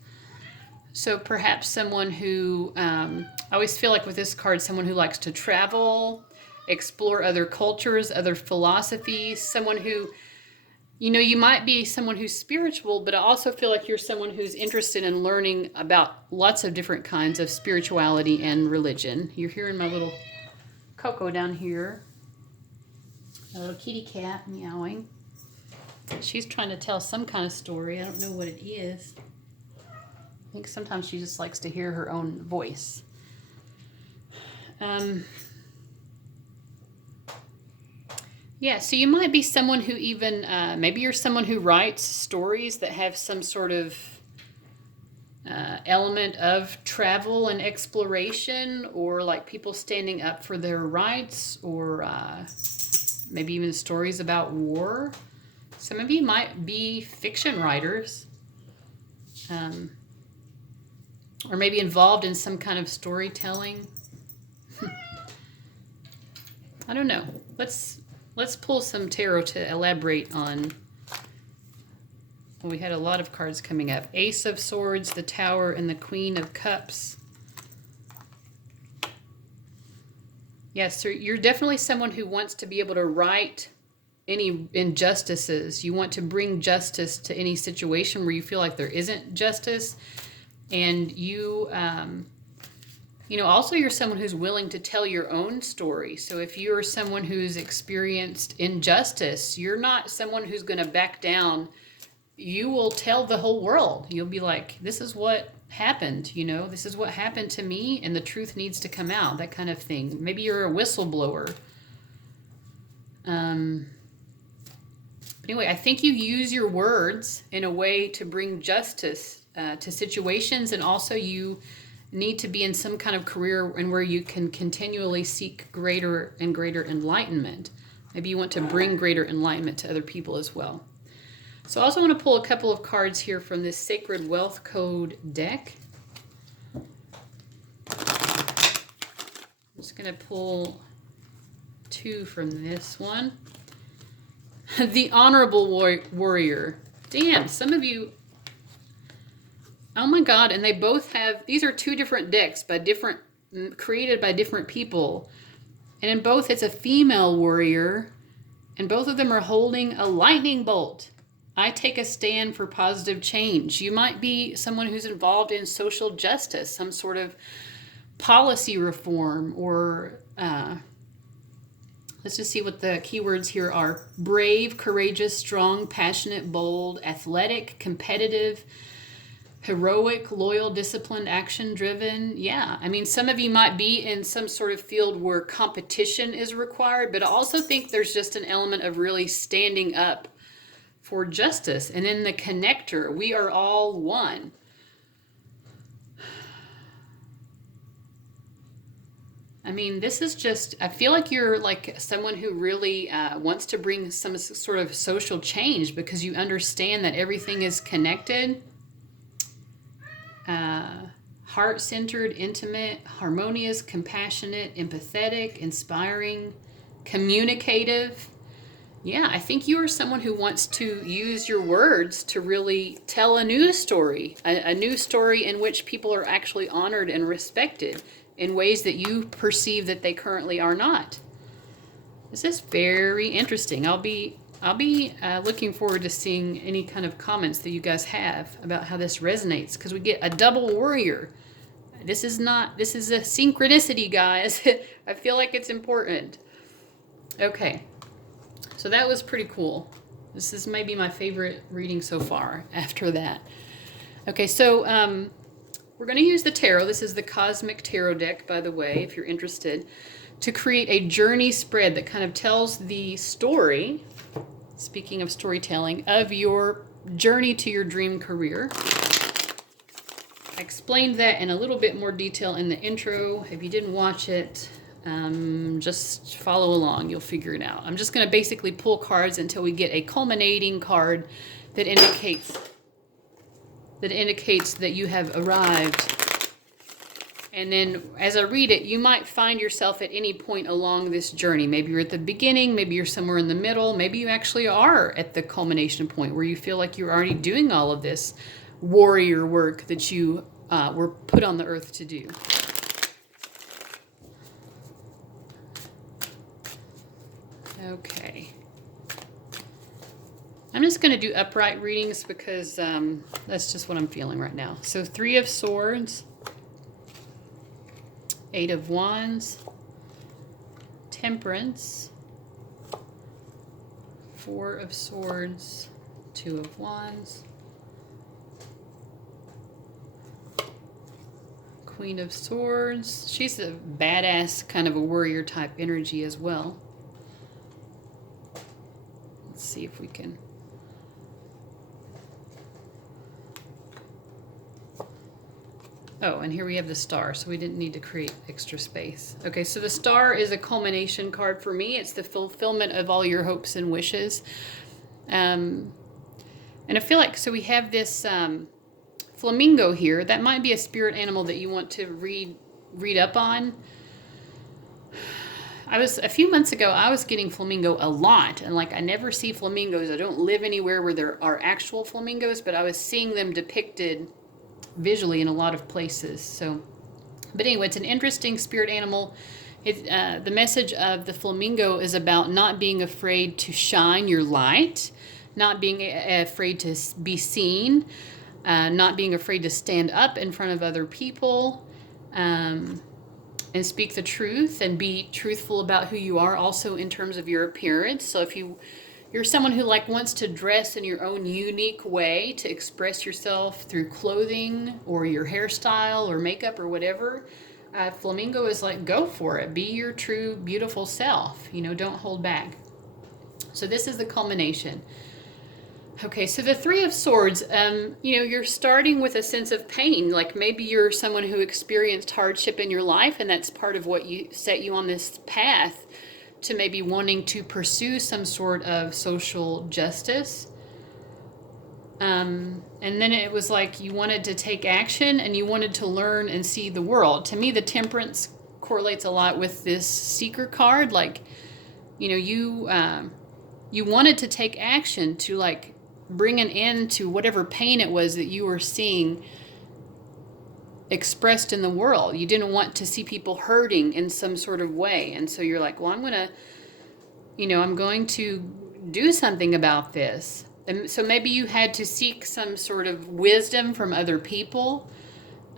So perhaps someone who, I always feel like with this card, someone who likes to travel, explore other cultures, other philosophies, someone who, you might be someone who's spiritual, but I also feel like you're someone who's interested in learning about lots of different kinds of spirituality and religion. You're hearing my little Coco down here, a little kitty cat meowing. She's trying to tell some kind of story. I don't know what it is. I think sometimes she just likes to hear her own voice. Yeah, so you might be someone who even, maybe you're someone who writes stories that have some sort of element of travel and exploration, or like people standing up for their rights, or maybe even stories about war. Some of you might be fiction writers. Or maybe involved in some kind of storytelling. I don't know. Let's pull some tarot to elaborate on Well, we had a lot of cards coming up. Ace of Swords, the Tower, and the Queen of Cups. Yes, so you're definitely someone who wants to be able to right any injustices. You want to bring justice to any situation where you feel like there isn't justice. And you, you know, also you're someone who's willing to tell your own story. So if you're someone who's experienced injustice, you're not someone who's going to back down. You will tell the whole world. You'll be like, this is what happened, you know, this is what happened to me, and the truth needs to come out, that kind of thing. Maybe you're a whistleblower. Anyway, I think you use your words in a way to bring justice to situations, and also you need to be in some kind of career and where you can continually seek greater and greater enlightenment. Maybe you want to bring greater enlightenment to other people as well. So I also want to pull a couple of cards here from this Sacred Wealth Code deck. I'm just going to pull 2 from this one. The Honorable Warrior. Damn, some of you... Oh my God, and they both have... These are 2 different decks by different, created by different people. And in both, it's a female warrior. And both of them are holding a lightning bolt. I take a stand for positive change. You might be someone who's involved in social justice, some sort of policy reform, or let's just see what the keywords here are. Brave, courageous, strong, passionate, bold, athletic, competitive, heroic, loyal, disciplined, action-driven. Yeah, I mean, some of you might be in some sort of field where competition is required, but I also think there's just an element of really standing up for justice. And then the connector, we are all one. I mean, this is just, I feel like you're like someone who really wants to bring some sort of social change because you understand that everything is connected. Heart-centered, intimate, harmonious, compassionate, empathetic, inspiring, communicative. Yeah, I think you are someone who wants to use your words to really tell a news story, a new story in which people are actually honored and respected in ways that you perceive that they currently are not. This is very interesting. I'll be looking forward to seeing any kind of comments that you guys have about how this resonates, because we get a double warrior. This is a synchronicity, guys. I feel like it's important. Okay. So that was pretty cool. This is maybe my favorite reading so far after that. Okay, so we're going to use the tarot. This is the Cosmic Tarot deck, by the way, if you're interested, to create a journey spread that kind of tells the story, speaking of storytelling, of your journey to your dream career. I explained that in a little bit more detail in the intro. If you didn't watch it, just follow along, you'll figure it out. I'm just going to basically pull cards until we get a culminating card that indicates that you have arrived. And then as I read it, you might find yourself at any point along this journey. Maybe you're at the beginning, maybe you're somewhere in the middle, maybe you actually are at the culmination point where you feel like you're already doing all of this warrior work that you were put on the earth to do. Okay. I'm just going to do upright readings because that's just what I'm feeling right now. So 3 of Swords, 8 of Wands, Temperance, 4 of Swords, 2 of Wands, Queen of Swords. She's a badass kind of a warrior type energy as well. Let's see if we can... Oh, and here we have the Star, so we didn't need to create extra space. Okay, so the Star is a culmination card for me. It's the fulfillment of all your hopes and wishes. And I feel like, so we have this flamingo here. That might be a spirit animal that you want to read up on. a few months ago, I was getting flamingo a lot. And like, I never see flamingos. I don't live anywhere where there are actual flamingos, but I was seeing them depicted visually in a lot of places. So, but anyway, it's an interesting spirit animal. The message of the flamingo is about not being afraid to shine your light, not being afraid to be seen, not being afraid to stand up in front of other people, and speak the truth and be truthful about who you are, also in terms of your appearance. So if you're someone who like wants to dress in your own unique way to express yourself through clothing or your hairstyle or makeup or whatever, flamingo is like, go for it. Be your true, beautiful self. Don't hold back. So this is the culmination. Okay, so the Three of Swords, you're starting with a sense of pain. Like maybe you're someone who experienced hardship in your life, and that's part of what set you on this path to maybe wanting to pursue some sort of social justice. And then it was like you wanted to take action and you wanted to learn and see the world. To me, the Temperance correlates a lot with this Seeker card. Like, you wanted to take action to like bring an end to whatever pain it was that you were seeing expressed in the world. You didn't want to see people hurting in some sort of way. And so you're like, well, I'm going to do something about this. And so maybe you had to seek some sort of wisdom from other people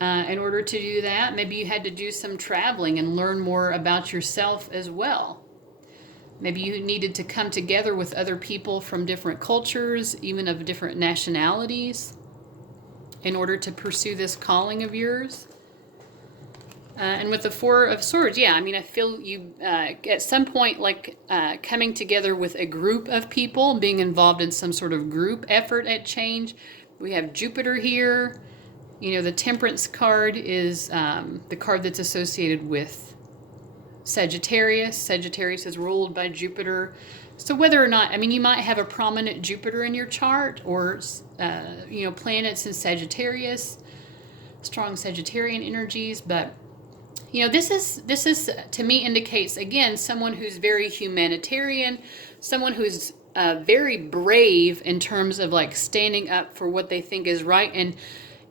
in order to do that. Maybe you had to do some traveling and learn more about yourself as well. Maybe you needed to come together with other people from different cultures, even of different nationalities, in order to pursue this calling of yours. And with the Four of Swords, I feel you at some point like coming together with a group of people, being involved in some sort of group effort at change. We have Jupiter here. The Temperance card is the card that's associated with Sagittarius. Sagittarius is ruled by Jupiter. So whether or not, you might have a prominent Jupiter in your chart or, planets in Sagittarius, strong Sagittarian energies, but this is to me indicates again someone who's very humanitarian, someone who's very brave in terms of like standing up for what they think is right. And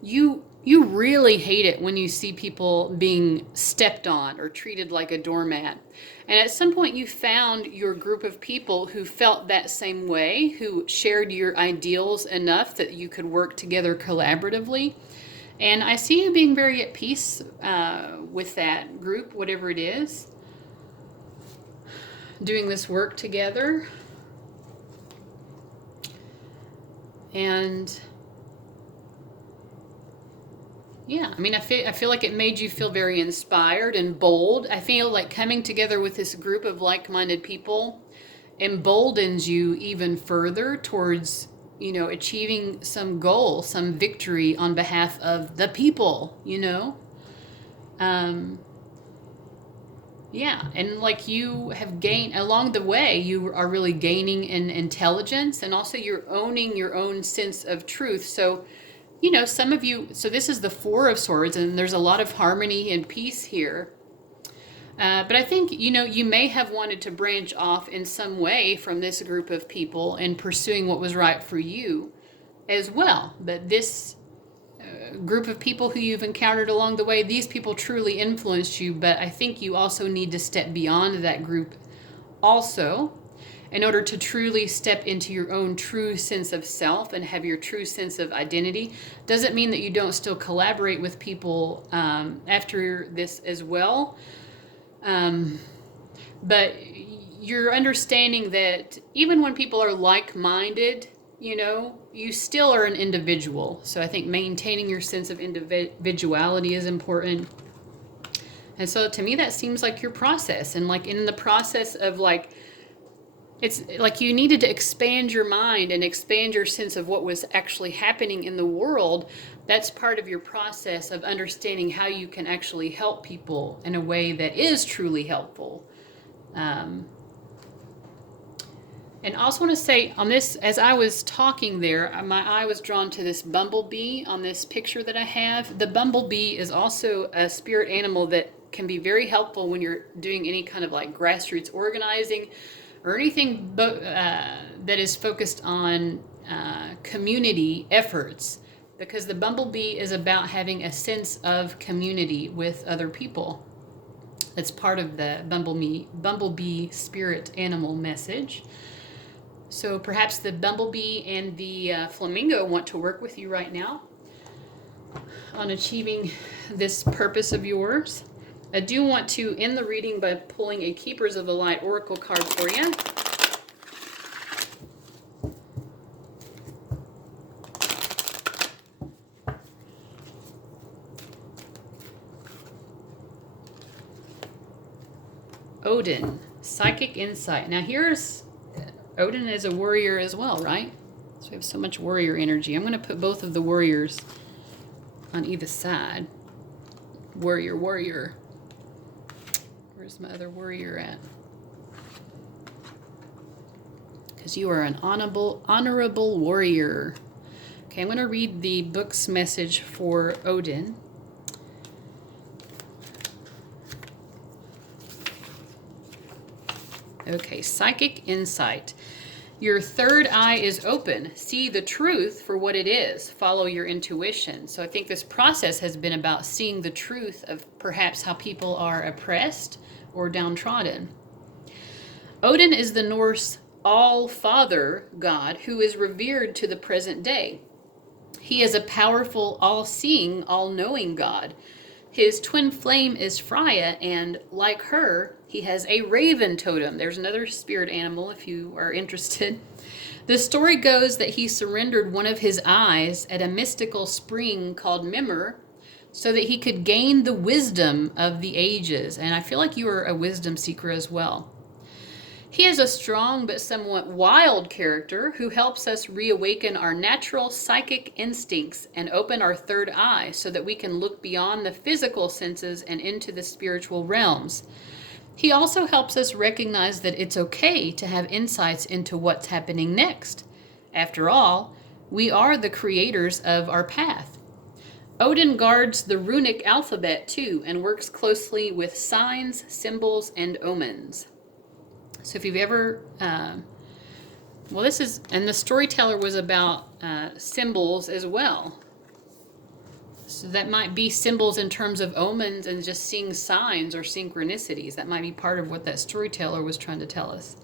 you really hate it when you see people being stepped on or treated like a doormat. And at some point you found your group of people who felt that same way, who shared your ideals enough that you could work together collaboratively. And I see you being very at peace with that group, whatever it is, doing this work together. And I feel like it made you feel very inspired and bold. I feel like coming together with this group of like-minded people emboldens you even further towards achieving some goal, some victory on behalf of the people, and like you have gained along the way, you are really gaining in intelligence, and also you're owning your own sense of truth. So, some of you, so this is the Four of Swords, and there's a lot of harmony and peace here. But I think, you may have wanted to branch off in some way from this group of people and pursuing what was right for you as well. But this group of people who you've encountered along the way, these people truly influenced you. But I think you also need to step beyond that group also in order to truly step into your own true sense of self and have your true sense of identity. Doesn't mean that you don't still collaborate with people after this as well. But you're understanding that even when people are like-minded, you still are an individual. So I think maintaining your sense of individuality is important. And so to me, that seems like your process. And like in the process of like, it's like you needed to expand your mind and expand your sense of what was actually happening in the world. That's part of your process of understanding how you can actually help people in a way that is truly helpful. And I also want to say on this, as I was talking there, my eye was drawn to this bumblebee on this picture that I have. The bumblebee is also a spirit animal that can be very helpful when you're doing any kind of like grassroots organizing or anything that is focused on community efforts, because the bumblebee is about having a sense of community with other people. That's part of the bumblebee spirit animal message. So perhaps the bumblebee and the flamingo want to work with you right now on achieving this purpose of yours. I do want to end the reading by pulling a Keepers of the Light Oracle card for you. Odin, Psychic Insight. Now here's, Odin is a warrior as well, right? So we have so much warrior energy. I'm going to put both of the warriors on either side. Warrior, warrior. Where's my other warrior at? Because you are an honorable warrior. Okay, I'm going to read the book's message for Odin. Okay, Psychic Insight. Your third eye is open. See the truth for what it is. Follow your intuition. So I think this process has been about seeing the truth of perhaps how people are oppressed or downtrodden. Odin is the Norse All-Father god who is revered to the present day. He is a powerful, all-seeing, all-knowing god. His twin flame is Freya, and like her, he has a raven totem. There's another spirit animal if you are interested. The story goes that he surrendered one of his eyes at a mystical spring called Mimir so that he could gain the wisdom of the ages. And I feel like you are a wisdom seeker as well. He is a strong but somewhat wild character who helps us reawaken our natural psychic instincts and open our third eye so that we can look beyond the physical senses and into the spiritual realms. He also helps us recognize that it's okay to have insights into what's happening next. After all, we are the creators of our path. Odin guards the runic alphabet too and works closely with signs, symbols, and omens. So if you've ever, well, this is, and the storyteller was about symbols as well. So that might be symbols in terms of omens and just seeing signs or synchronicities. That might be part of what that storyteller was trying to tell us.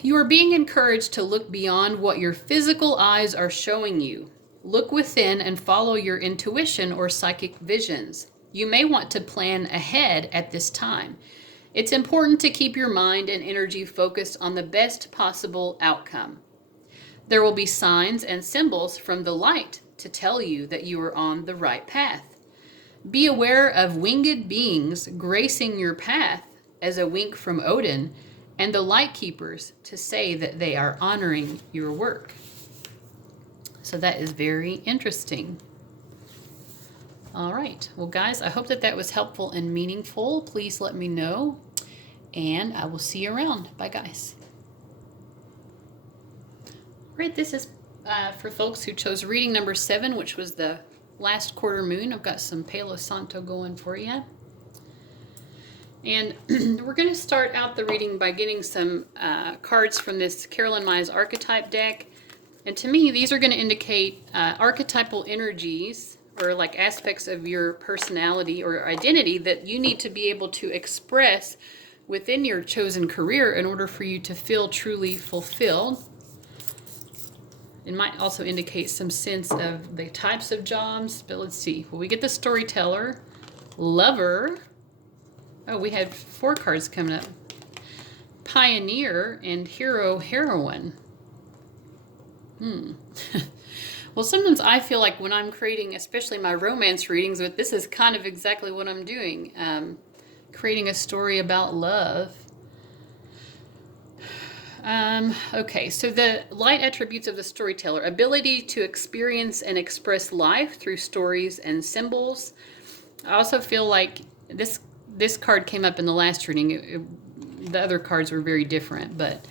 You are being encouraged to look beyond what your physical eyes are showing you. Look within and follow your intuition or psychic visions. You may want to plan ahead at this time. It's important to keep your mind and energy focused on the best possible outcome. There will be signs and symbols from the light to tell you that you are on the right path. Be aware of winged beings gracing your path as a wink from Odin and the light keepers to say that they are honoring your work. So that is very interesting. All right. Well, guys, I hope that that was helpful and meaningful. Please let me know, and I will see you around. Bye, guys. All right, this is for folks who chose reading number 7, which was the last quarter moon. I've got some Palo Santo going for you. And we're going to start out the reading by getting some cards from this Carolyn Myers archetype deck. And to me, these are going to indicate archetypal energies or like aspects of your personality or identity that you need to be able to express within your chosen career in order for you to feel truly fulfilled. It might also indicate some sense of the types of jobs, but let's see. Well, we get the storyteller, lover. Oh, we had 4 cards coming up. Pioneer and hero, heroine. Well, sometimes I feel like when I'm creating, especially my romance readings, but this is kind of exactly what I'm doing. Creating a story about love. Okay, so the light attributes of the storyteller: ability to experience and express life through stories and symbols. I also feel like this card came up in the last reading. The other cards were very different, but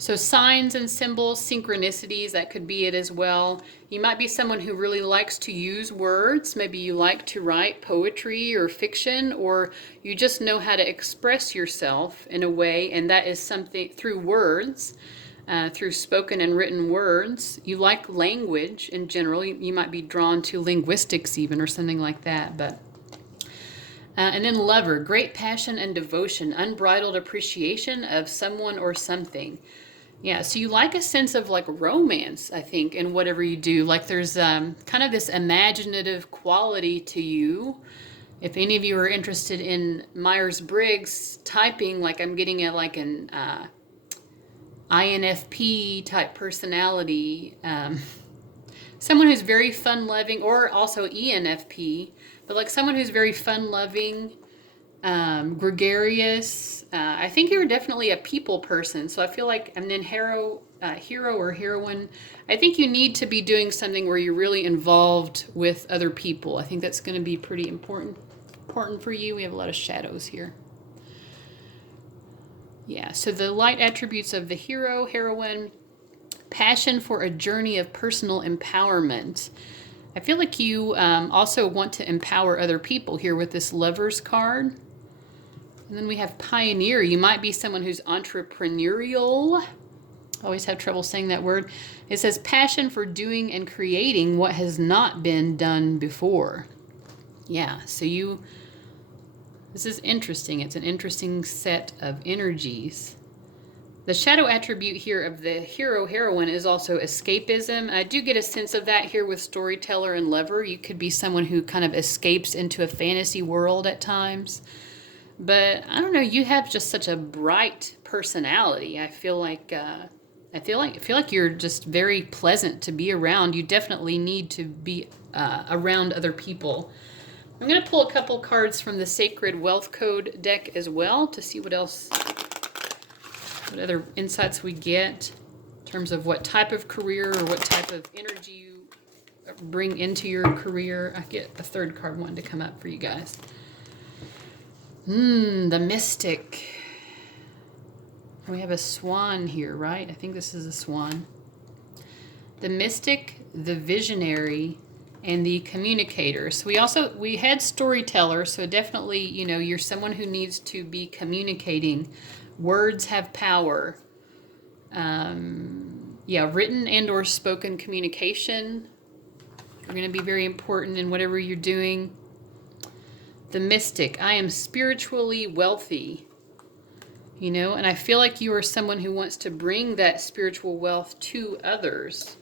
So signs and symbols, synchronicities, that could be it as well. You might be someone who really likes to use words. Maybe you like to write poetry or fiction, or you just know how to express yourself in a way, and that is something through words, through spoken and written words. You like language in general. You might be drawn to linguistics even, or something like that, but and then lover, great passion and devotion, unbridled appreciation of someone or something. Yeah, so you like a sense of like romance, I think, in whatever you do. Like there's kind of this imaginative quality to you. If any of you are interested in Myers-Briggs typing, like I'm getting at like an INFP type personality, someone who's very fun-loving, or also ENFP, but like someone who's very fun-loving, gregarious. I think you're definitely a people person. So I feel like, and then hero or heroine, I think you need to be doing something where you're really involved with other people. I think that's going to be pretty important for you. We have a lot of shadows here. Yeah, so the light attributes of the hero, heroine, passion for a journey of personal empowerment. I feel like you also want to empower other people here with this Lovers card. And then we have pioneer. You might be someone who's entrepreneurial. I always have trouble saying that word. It says passion for doing and creating what has not been done before. Yeah, so this is interesting. It's an interesting set of energies. The shadow attribute here of the hero, heroine is also escapism. I do get a sense of that here with storyteller and lover. You could be someone who kind of escapes into a fantasy world at times. But I don't know, you have just such a bright personality. I feel like you're just very pleasant to be around. You definitely need to be around other people. I'm going to pull a couple cards from the Sacred Wealth Code deck as well to see what other insights we get in terms of what type of career or what type of energy you bring into your career. I get a third card wanting to come up for you guys. The Mystic. We have a swan here, right? I think this is a swan. The Mystic, the Visionary, and the Communicator. So we had Storyteller, so definitely, you're someone who needs to be communicating. Words have power. Written and or spoken communication are going to be very important in whatever you're doing. The Mystic, I am spiritually wealthy, and I feel like you are someone who wants to bring that spiritual wealth to others.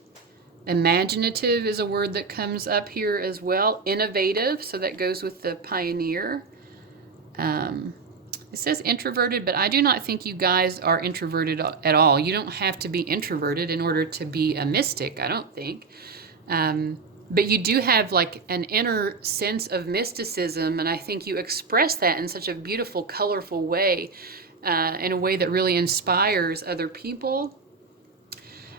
Imaginative is a word that comes up here as well. Innovative, so that goes with the pioneer. It says introverted, but I do not think you guys are introverted at all. You don't have to be introverted in order to be a mystic, I don't think. But you do have like an inner sense of mysticism, and I think you express that in such a beautiful, colorful way, in a way that really inspires other people.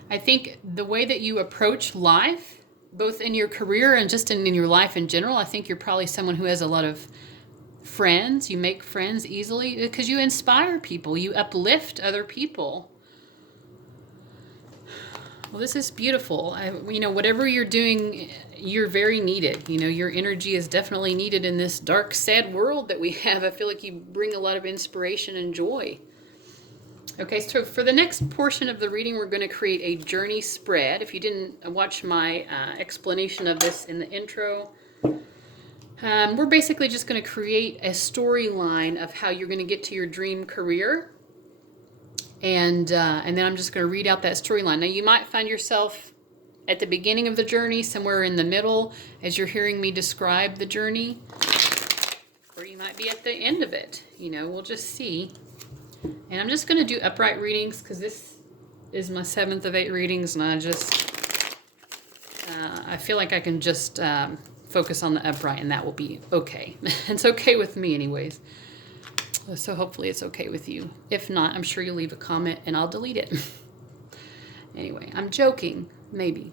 I think the way that you approach life, both in your career and just in your life in general, I think you're probably someone who has a lot of friends. You make friends easily because you inspire people. You uplift other people. Well, this is beautiful. Whatever you're doing, you're very needed. Your energy is definitely needed in this dark, sad world that we have. I feel like you bring a lot of inspiration and joy. Okay, so for the next portion of the reading, we're going to create a journey spread. If you didn't watch my explanation of this in the intro, we're basically just going to create a storyline of how you're going to get to your dream career. And then I'm just going to read out that storyline. Now, you might find yourself at the beginning of the journey, somewhere in the middle, as you're hearing me describe the journey. Or you might be at the end of it. We'll just see. And I'm just going to do upright readings because this is my 7th of 8 readings. And I feel like I can just focus on the upright and that will be okay. It's okay with me anyways. So hopefully it's okay with you. If not, I'm sure you'll leave a comment and I'll delete it. Anyway, I'm joking, maybe.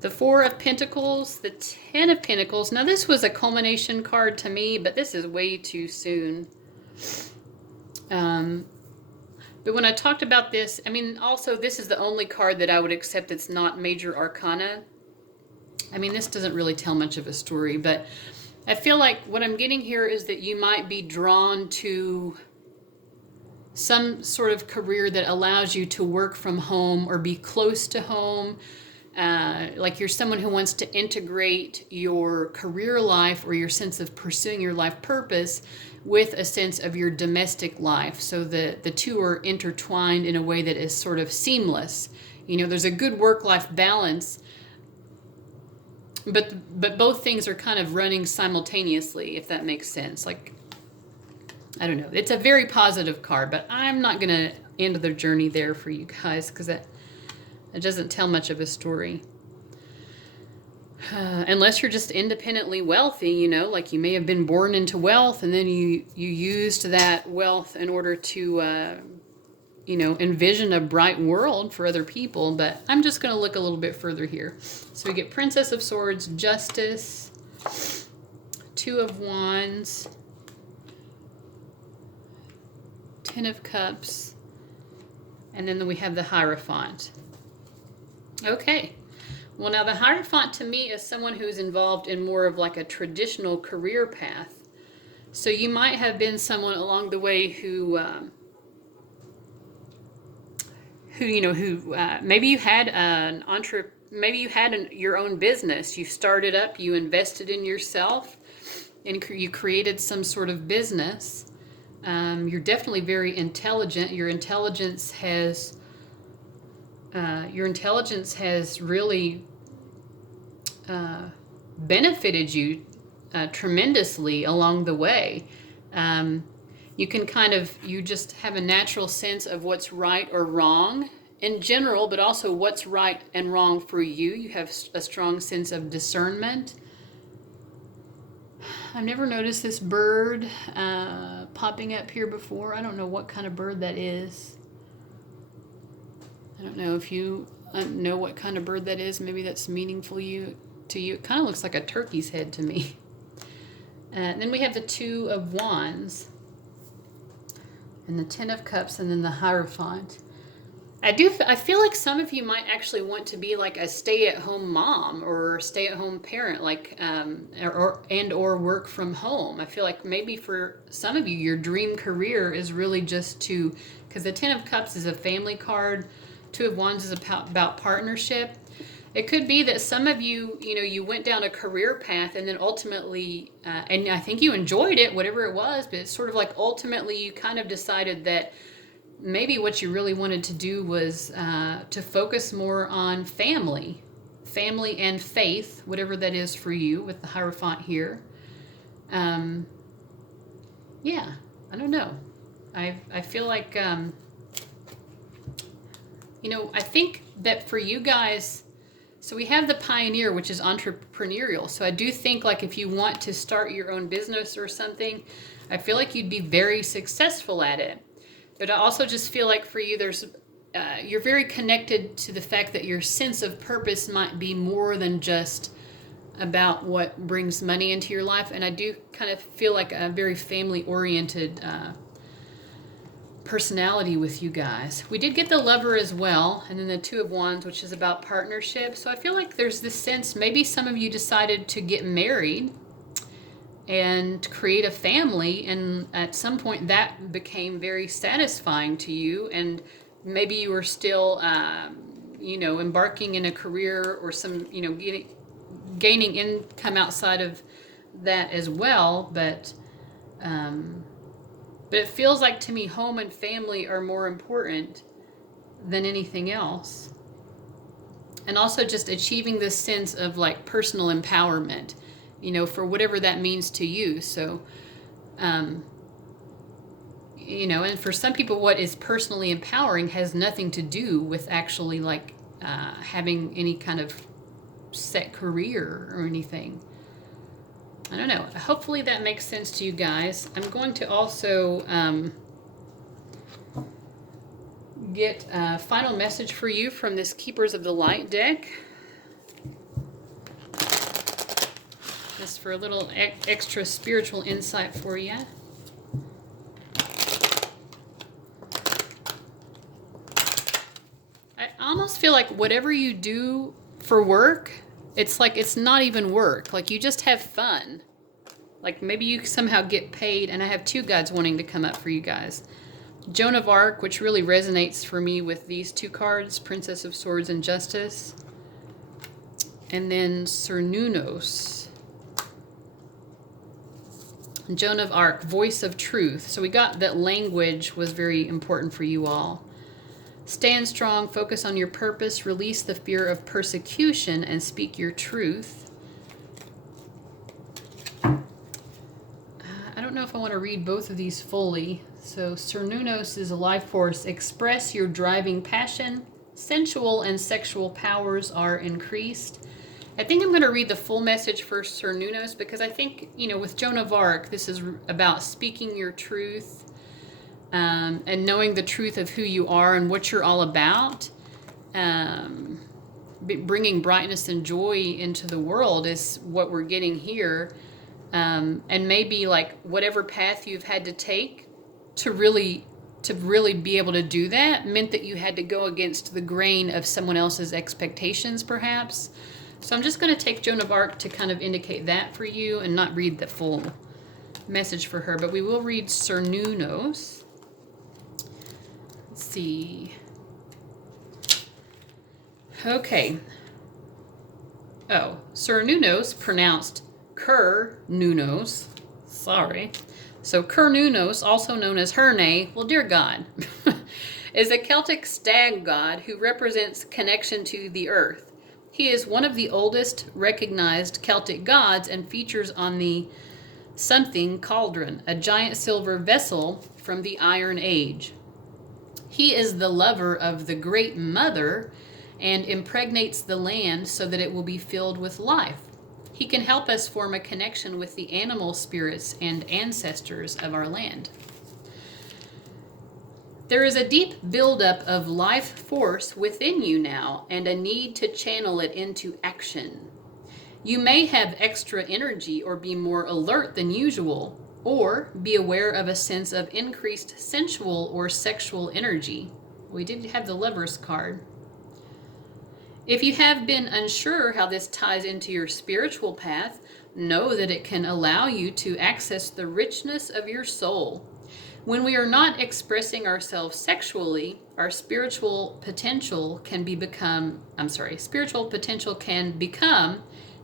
The 4 of Pentacles, the 10 of Pentacles. Now this was a culmination card to me, but this is way too soon. But when I talked about this, I mean, also this is the only card that I would accept that's not major arcana. I mean, this doesn't really tell much of a story, but I feel like what I'm getting here is that you might be drawn to some sort of career that allows you to work from home or be close to home. Like you're someone who wants to integrate your career life or your sense of pursuing your life purpose with a sense of your domestic life. So the two are intertwined in a way that is sort of seamless. You know, there's a good work-life balance, but both things are kind of running simultaneously, if that makes sense. Like, I don't know. It's a very positive card, but I'm not going to end the journey there for you guys because it doesn't tell much of a story. Unless you're just independently wealthy, you know, like you may have been born into wealth and then you used that wealth in order to, you know, envision a bright world for other people. But I'm just going to look a little bit further here. So we get Princess of Swords, Justice, Two of Wands, Ten of Cups, and then we have the Hierophant. Okay. Well, now the Hierophant to me is someone who's involved in more of like a traditional career path. So you might have been someone along the way who maybe you had your own business. You started up, you invested in yourself, and you created some sort of business. You're definitely very intelligent. Your intelligence has really benefited you tremendously along the way. You just have a natural sense of what's right or wrong in general, but also what's right and wrong for you. You have a strong sense of discernment. I've never noticed this bird popping up here before. I don't know what kind of bird that is. I don't know if you know what kind of bird that is. Maybe that's meaningful to you. It kind of looks like a turkey's head to me. And then we have the Two of Wands and the Ten of Cups and then the Hierophant. I feel like some of you might actually want to be like a stay-at-home mom or stay-at-home parent, like or work from home. I feel like maybe for some of you, your dream career is really just because the Ten of Cups is a family card, Two of Wands is about partnership. It could be that some of you, you went down a career path and then ultimately, and I think you enjoyed it, whatever it was, but it's sort of like ultimately you kind of decided that maybe what you really wanted to do was to focus more on family and faith, whatever that is for you with the Hierophant here. Yeah, I don't know. I feel like, I think that for you guys, so we have the Pioneer, which is entrepreneurial. So I do think like if you want to start your own business or something, I feel like you'd be very successful at it. But I also just feel like for you, you're very connected to the fact that your sense of purpose might be more than just about what brings money into your life. And I do kind of feel like a very family-oriented personality with you guys. We did get the Lover as well, and then the Two of Wands, which is about partnership. So I feel like there's this sense, maybe some of you decided to get married and create a family, and at some point that became very satisfying to you, and maybe you were still embarking in a career or some gaining income outside of that as well, but it feels like to me home and family are more important than anything else, and also just achieving this sense of like personal empowerment, for whatever that means to you. So, and for some people, what is personally empowering has nothing to do with actually like having any kind of set career or anything. I don't know. Hopefully that makes sense to you guys. I'm going to also get a final message for you from this Keepers of the Light deck. Just for a little extra spiritual insight for you. almost feel like whatever you do for work, it's like it's not even work. Like you just have fun. Like maybe you somehow get paid. And I have two guides wanting to come up for you guys. Joan of Arc, which really resonates for me with these two cards, Princess of Swords and Justice. And then Cernunnos. Joan of Arc, Voice of Truth. So we got that language was very important for you all. Stand strong, focus on your purpose, release the fear of persecution, and speak your truth. I don't know if I want to read both of these fully. So Cernunnos is a life force. Express your driving passion. Sensual and sexual powers are increased. I think I'm going to read the full message for Cernunnos because I think, you know, with Joan of Arc, this is about speaking your truth and knowing the truth of who you are and what you're all about. Bringing brightness and joy into the world is what we're getting here. And maybe like whatever path you've had to take to really be able to do that meant that you had to go against the grain of someone else's expectations, perhaps. So I'm just going to take Joan of Arc to kind of indicate that for you and not read the full message for her, but we will read Cernunnos. Let's see. Okay. Oh, Cernunnos, pronounced Cernunnos. Sorry. So Cernunnos, also known as Herne, well, dear God, is a Celtic stag god who represents connection to the earth. He is one of the oldest recognized Celtic gods and features on the something cauldron, a giant silver vessel from the Iron Age. He is the lover of the Great Mother and impregnates the land so that it will be filled with life. He can help us form a connection with the animal spirits and ancestors of our land. There is a deep buildup of life force within you now and a need to channel it into action. You may have extra energy or be more alert than usual, or be aware of a sense of increased sensual or sexual energy. We did have the Lover's card. If you have been unsure how this ties into your spiritual path, know that it can allow you to access the richness of your soul. When we are not expressing ourselves sexually, our spiritual potential can become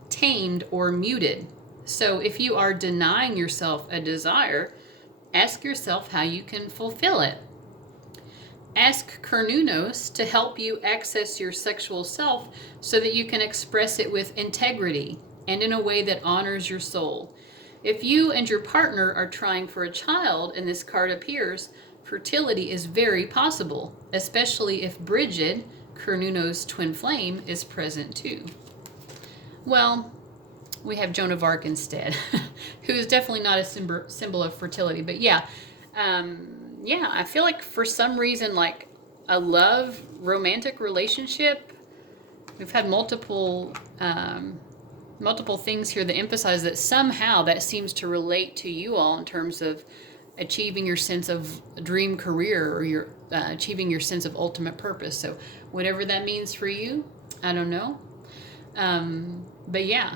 tamed or muted. So if you are denying yourself a desire, ask yourself how you can fulfill it. Ask Cernunnos to help you access your sexual self so that you can express it with integrity and in a way that honors your soul. If you and your partner are trying for a child and this card appears, fertility is very possible, especially if Bridget, Cernunnos' twin flame, is present too. Well, we have Joan of Arc instead, who is definitely not a symbol of fertility. But yeah, I feel like for some reason, like a love romantic relationship, we've had multiple things here that emphasize that somehow that seems to relate to you all in terms of achieving your sense of dream career or your achieving your sense of ultimate purpose. So whatever that means for you, I don't know. But yeah,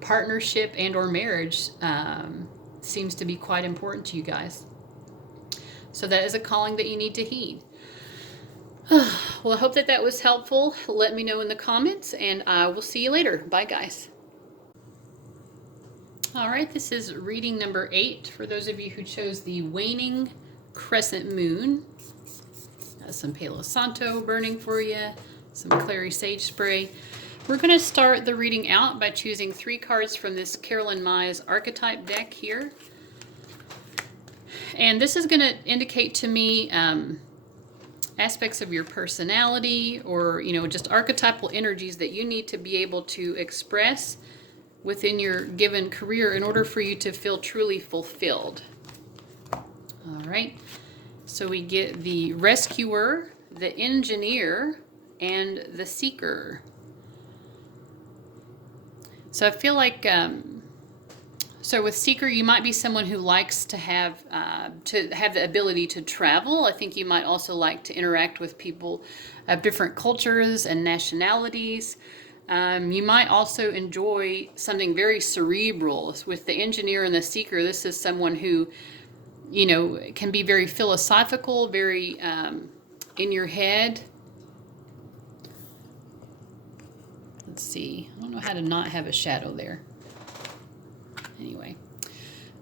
partnership and or marriage seems to be quite important to you guys. So that is a calling that you need to heed. Well, I hope that was helpful. Let me know in the comments, and I will see you later. Bye, guys. All right, this is reading number 8 for those of you who chose the Waning Crescent Moon. Got some Palo Santo burning for you, some Clary Sage Spray. We're going to start the reading out by choosing 3 cards from this Carolyn Myers archetype deck here. And this is going to indicate to me aspects of your personality or, just archetypal energies that you need to be able to express within your given career in order for you to feel truly fulfilled. All right. So we get the rescuer, the engineer, and the seeker. So I feel like, So with Seeker, you might be someone who likes to have the ability to travel. I think you might also like to interact with people of different cultures and nationalities. You might also enjoy something very cerebral. With the Engineer and the Seeker, this is someone who, you know, can be very philosophical, very in your head. Let's see. I don't know how to not have a shadow there. Anyway,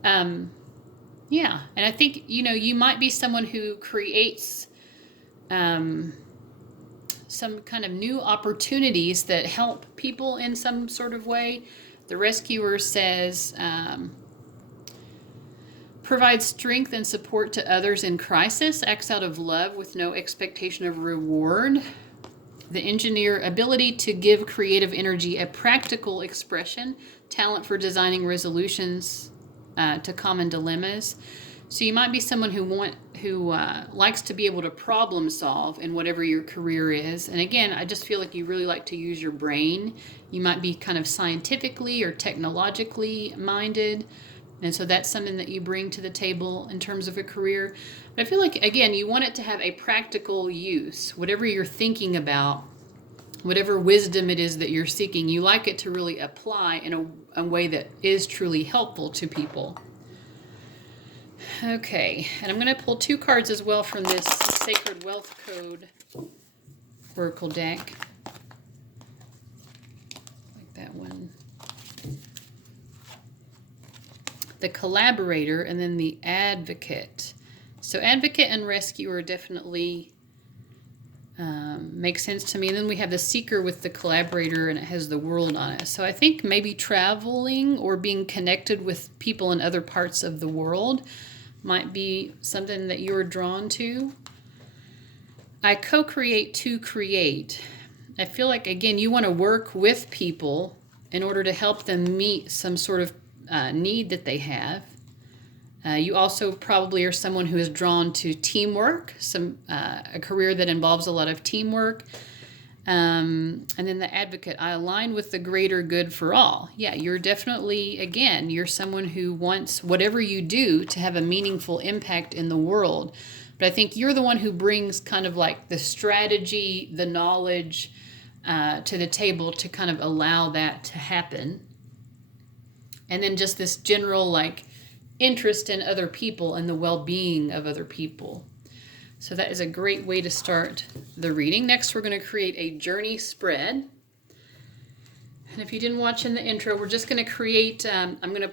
yeah, and I think, you know, you might be someone who creates some kind of new opportunities that help people in some sort of way. The Rescuer says, provide strength and support to others in crisis, acts out of love with no expectation of reward. The Engineer, ability to give creative energy a practical expression, talent for designing resolutions to common dilemmas. So you might be someone who likes to be able to problem solve in whatever your career is. And again, I just feel like you really like to use your brain. You might be kind of scientifically or technologically minded. And so that's something that you bring to the table in terms of a career. But I feel like, again, you want it to have a practical use. Whatever you're thinking about, whatever wisdom it is that you're seeking, you like it to really apply in a way that is truly helpful to people. Okay, and I'm going to pull 2 cards as well from this Sacred Wealth Code Oracle deck. Like that one. The Collaborator, and then the Advocate. So Advocate and Rescuer definitely make sense to me. And then we have the Seeker with the Collaborator, and it has the World on it. So I think maybe traveling or being connected with people in other parts of the world might be something that you're drawn to. I co-create to create. I feel like, again, you want to work with people in order to help them meet some sort of need that they have. You also probably are someone who is drawn to teamwork, a career that involves a lot of teamwork. And then the Advocate, I align with the greater good for all. Yeah, you're definitely, again, you're someone who wants whatever you do to have a meaningful impact in the world. But I think you're the one who brings kind of like the strategy, the knowledge to the table to kind of allow that to happen. And then just this general like interest in other people and the well-being of other people. So that is a great way to start the reading. Next, we're going to create a journey spread. And if you didn't watch in the intro, we're just going to create, I'm going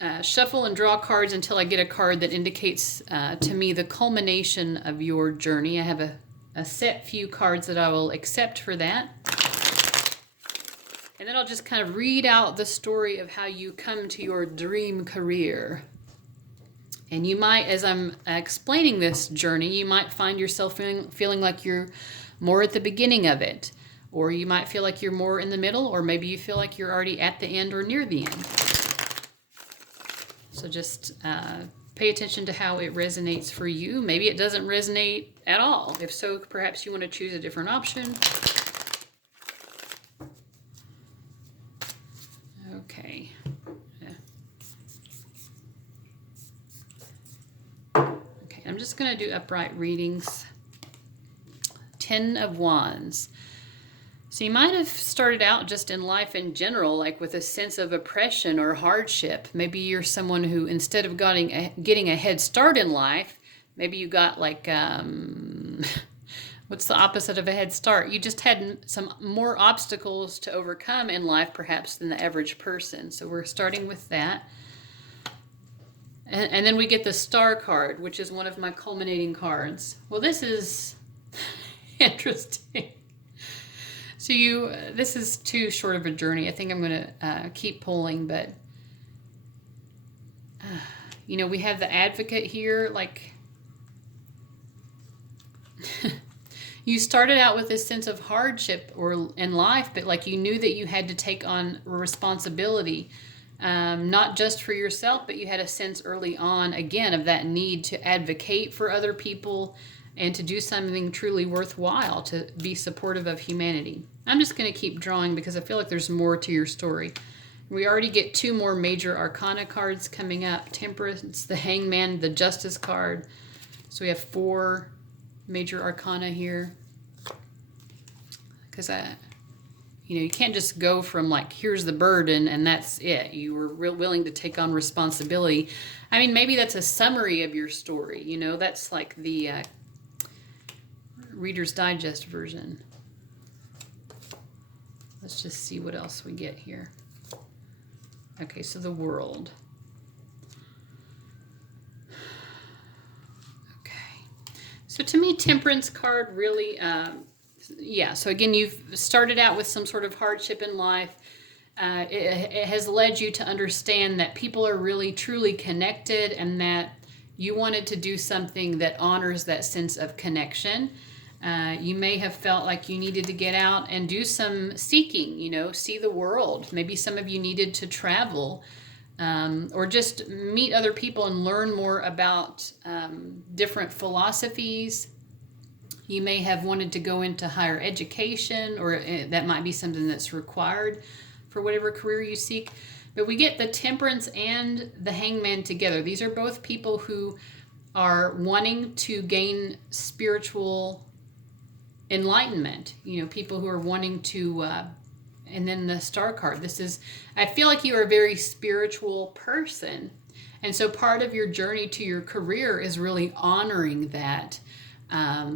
to shuffle and draw cards until I get a card that indicates to me the culmination of your journey. I have a set few cards that I will accept for that. And then I'll just kind of read out the story of how you come to your dream career. And you might, as I'm explaining this journey, you might find yourself feeling like you're more at the beginning of it. Or you might feel like you're more in the middle, or maybe you feel like you're already at the end or near the end. So just pay attention to how it resonates for you. Maybe it doesn't resonate at all. If so, perhaps you want to choose a different option. Okay. Okay, I'm just going to do upright readings. 10 of Wands. So you might have started out just in life in general, like with a sense of oppression or hardship. Maybe you're someone who, instead of getting a head start in life, maybe you got like, what's the opposite of a head start? You just had some more obstacles to overcome in life, perhaps, than the average person. So we're starting with that. And then we get the Star card, which is one of my culminating cards. Well, this is interesting. So this is too short of a journey. I think I'm going to keep pulling, but, we have the Advocate here. Like, you started out with this sense of hardship in life, but like you knew that you had to take on responsibility, not just for yourself, but you had a sense early on, again, of that need to advocate for other people and to do something truly worthwhile, to be supportive of humanity. I'm just going to keep drawing because I feel like there's more to your story. We already get 2 more major arcana cards coming up. Temperance, the Hangman, the Justice card. So we have 4 major arcana here. Because you can't just go from like, here's the burden and that's it. You were willing to take on responsibility. I mean, maybe that's a summary of your story. That's like the Reader's Digest version. Let's just see what else we get here. Okay, so the World. Okay. So to me, Temperance card really, so again, you've started out with some sort of hardship in life. It has led you to understand that people are really truly connected and that you wanted to do something that honors that sense of connection. You may have felt like you needed to get out and do some seeking, see the world. Maybe some of you needed to travel or just meet other people and learn more about different philosophies. You may have wanted to go into higher education, or that might be something that's required for whatever career you seek. But we get the Temperance and the Hangman together. These are both people who are wanting to gain spiritual enlightenment, people who are wanting to, and then the Star card. I feel like you are a very spiritual person. And so part of your journey to your career is really honoring that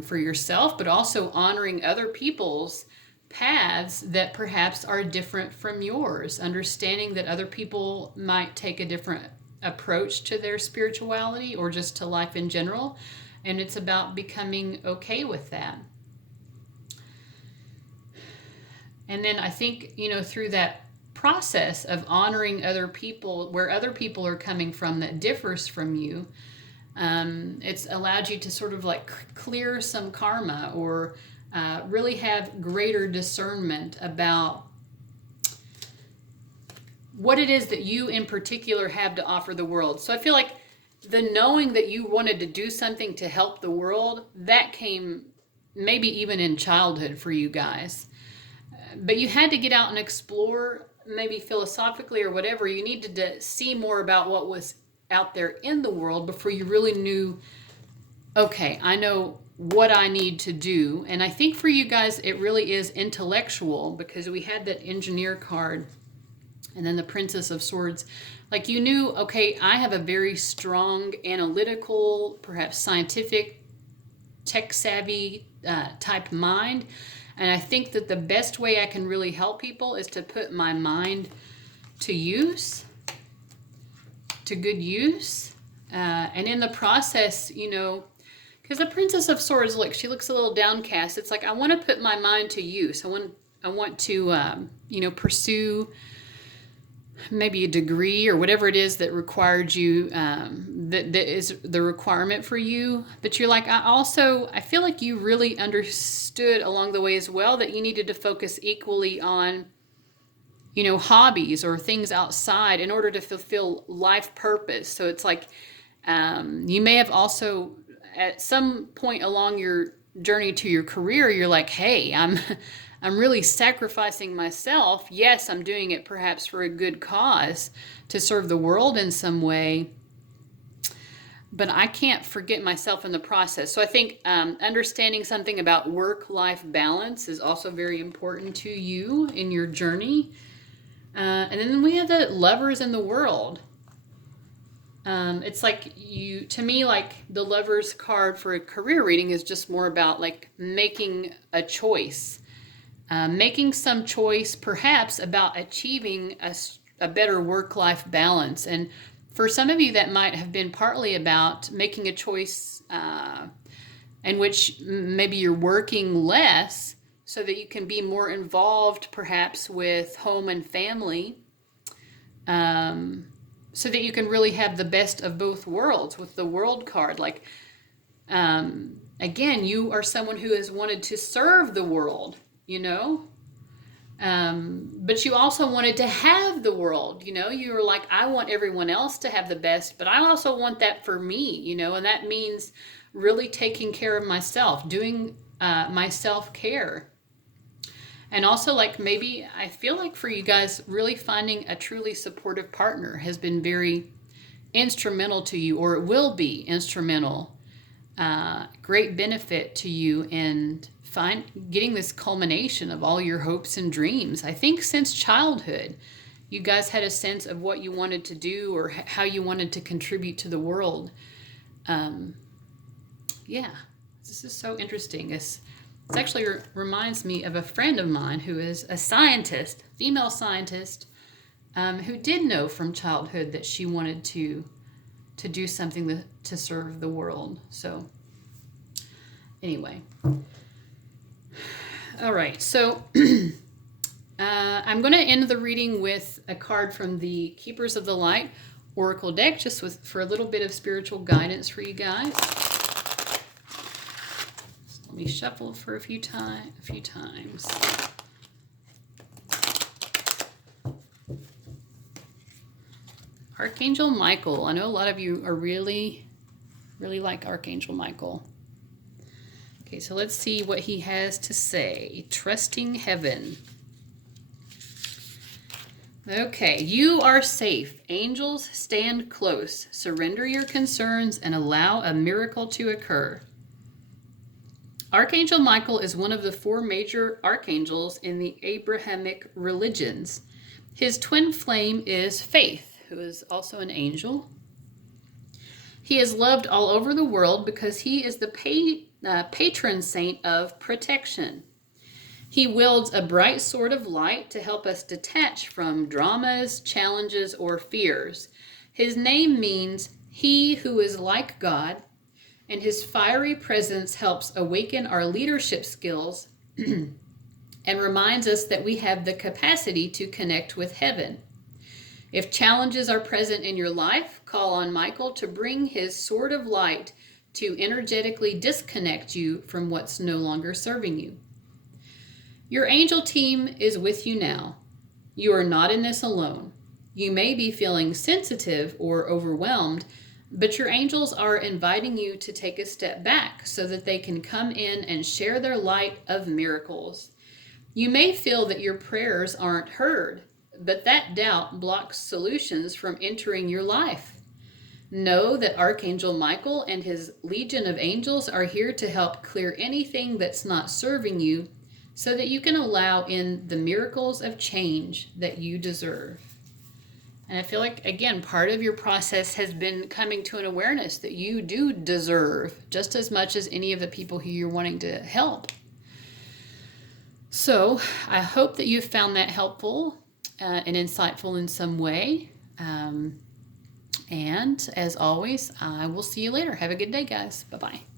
for yourself, but also honoring other people's paths that perhaps are different from yours, understanding that other people might take a different approach to their spirituality or just to life in general. And it's about becoming okay with that. And then I think, through that process of honoring other people, where other people are coming from that differs from you, it's allowed you to sort of like clear some karma or really have greater discernment about what it is that you in particular have to offer the world. So I feel like the knowing that you wanted to do something to help the world, that came maybe even in childhood for you guys. But you had to get out and explore, maybe philosophically or whatever. You needed to see more about what was out there in the world before you really knew, okay, I know what I need to do. And I think for you guys, it really is intellectual, because we had that Engineer card and then the Princess of Swords. Like you knew, okay, I have a very strong analytical, perhaps scientific, tech-savvy type mind. And I think that the best way I can really help people is to put my mind to use, to good use. And in the process, because the Princess of Swords, look, she looks a little downcast. It's like, I want to put my mind to use. I want to, pursue maybe a degree or whatever it is that required you, that is the requirement for you. But you're like, I feel like you really understood along the way as well that you needed to focus equally on, hobbies or things outside in order to fulfill life purpose. So it's like, you may have also at some point along your journey to your career, you're like, hey, I'm really sacrificing myself. Yes, I'm doing it perhaps for a good cause to serve the world in some way, but I can't forget myself in the process. So I think understanding something about work-life balance is also very important to you in your journey. And then we have the Lovers in the World. It's like to me, like the Lovers card for a career reading is just more about like making a choice. Making some choice perhaps about achieving a better work-life balance. And for some of you, that might have been partly about making a choice in which maybe you're working less so that you can be more involved perhaps with home and family, so that you can really have the best of both worlds with the World card. Like, again, you are someone who has wanted to serve the world, but you also wanted to have the world, you were like, I want everyone else to have the best, but I also want that for me, and that means really taking care of myself, doing my self-care. And also, like, maybe I feel like for you guys, really finding a truly supportive partner has been very instrumental to you, or it will be instrumental, great benefit to you in getting this culmination of all your hopes and dreams. I think since childhood, you guys had a sense of what you wanted to do or how you wanted to contribute to the world. Yeah, this is so interesting. It actually reminds me of a friend of mine who is a scientist, female scientist, who did know from childhood that she wanted to do something to serve the world. So anyway, all right. So I'm going to end the reading with a card from the Keepers of the Light Oracle deck, just for a little bit of spiritual guidance for you guys. Let me shuffle for a few times. Archangel Michael. I know a lot of you are really like Archangel Michael. Okay, so let's see what he has to say. Trusting heaven. Okay, you are safe. Angels, stand close. Surrender your concerns and allow a miracle to occur. Archangel Michael is one of the 4 major archangels in the Abrahamic religions. His twin flame is Faith, who is also an angel. He is loved all over the world because he is the patron saint of protection. He wields a bright sword of light to help us detach from dramas, challenges, or fears. His name means he who is like God, and his fiery presence helps awaken our leadership skills and reminds us that we have the capacity to connect with heaven. If challenges are present in your life, call on Michael to bring his sword of light to energetically disconnect you from what's no longer serving you. Your angel team is with you now. You are not in this alone. You may be feeling sensitive or overwhelmed, but your angels are inviting you to take a step back so that they can come in and share their light of miracles. You may feel that your prayers aren't heard, but that doubt blocks solutions from entering your life. Know that Archangel Michael and his legion of angels are here to help clear anything that's not serving you so that you can allow in the miracles of change that you deserve. And I feel like, again, part of your process has been coming to an awareness that you do deserve just as much as any of the people who you're wanting to help. So I hope that you've found that helpful and insightful in some way. And as always, I will see you later. Have a good day, guys. Bye-bye.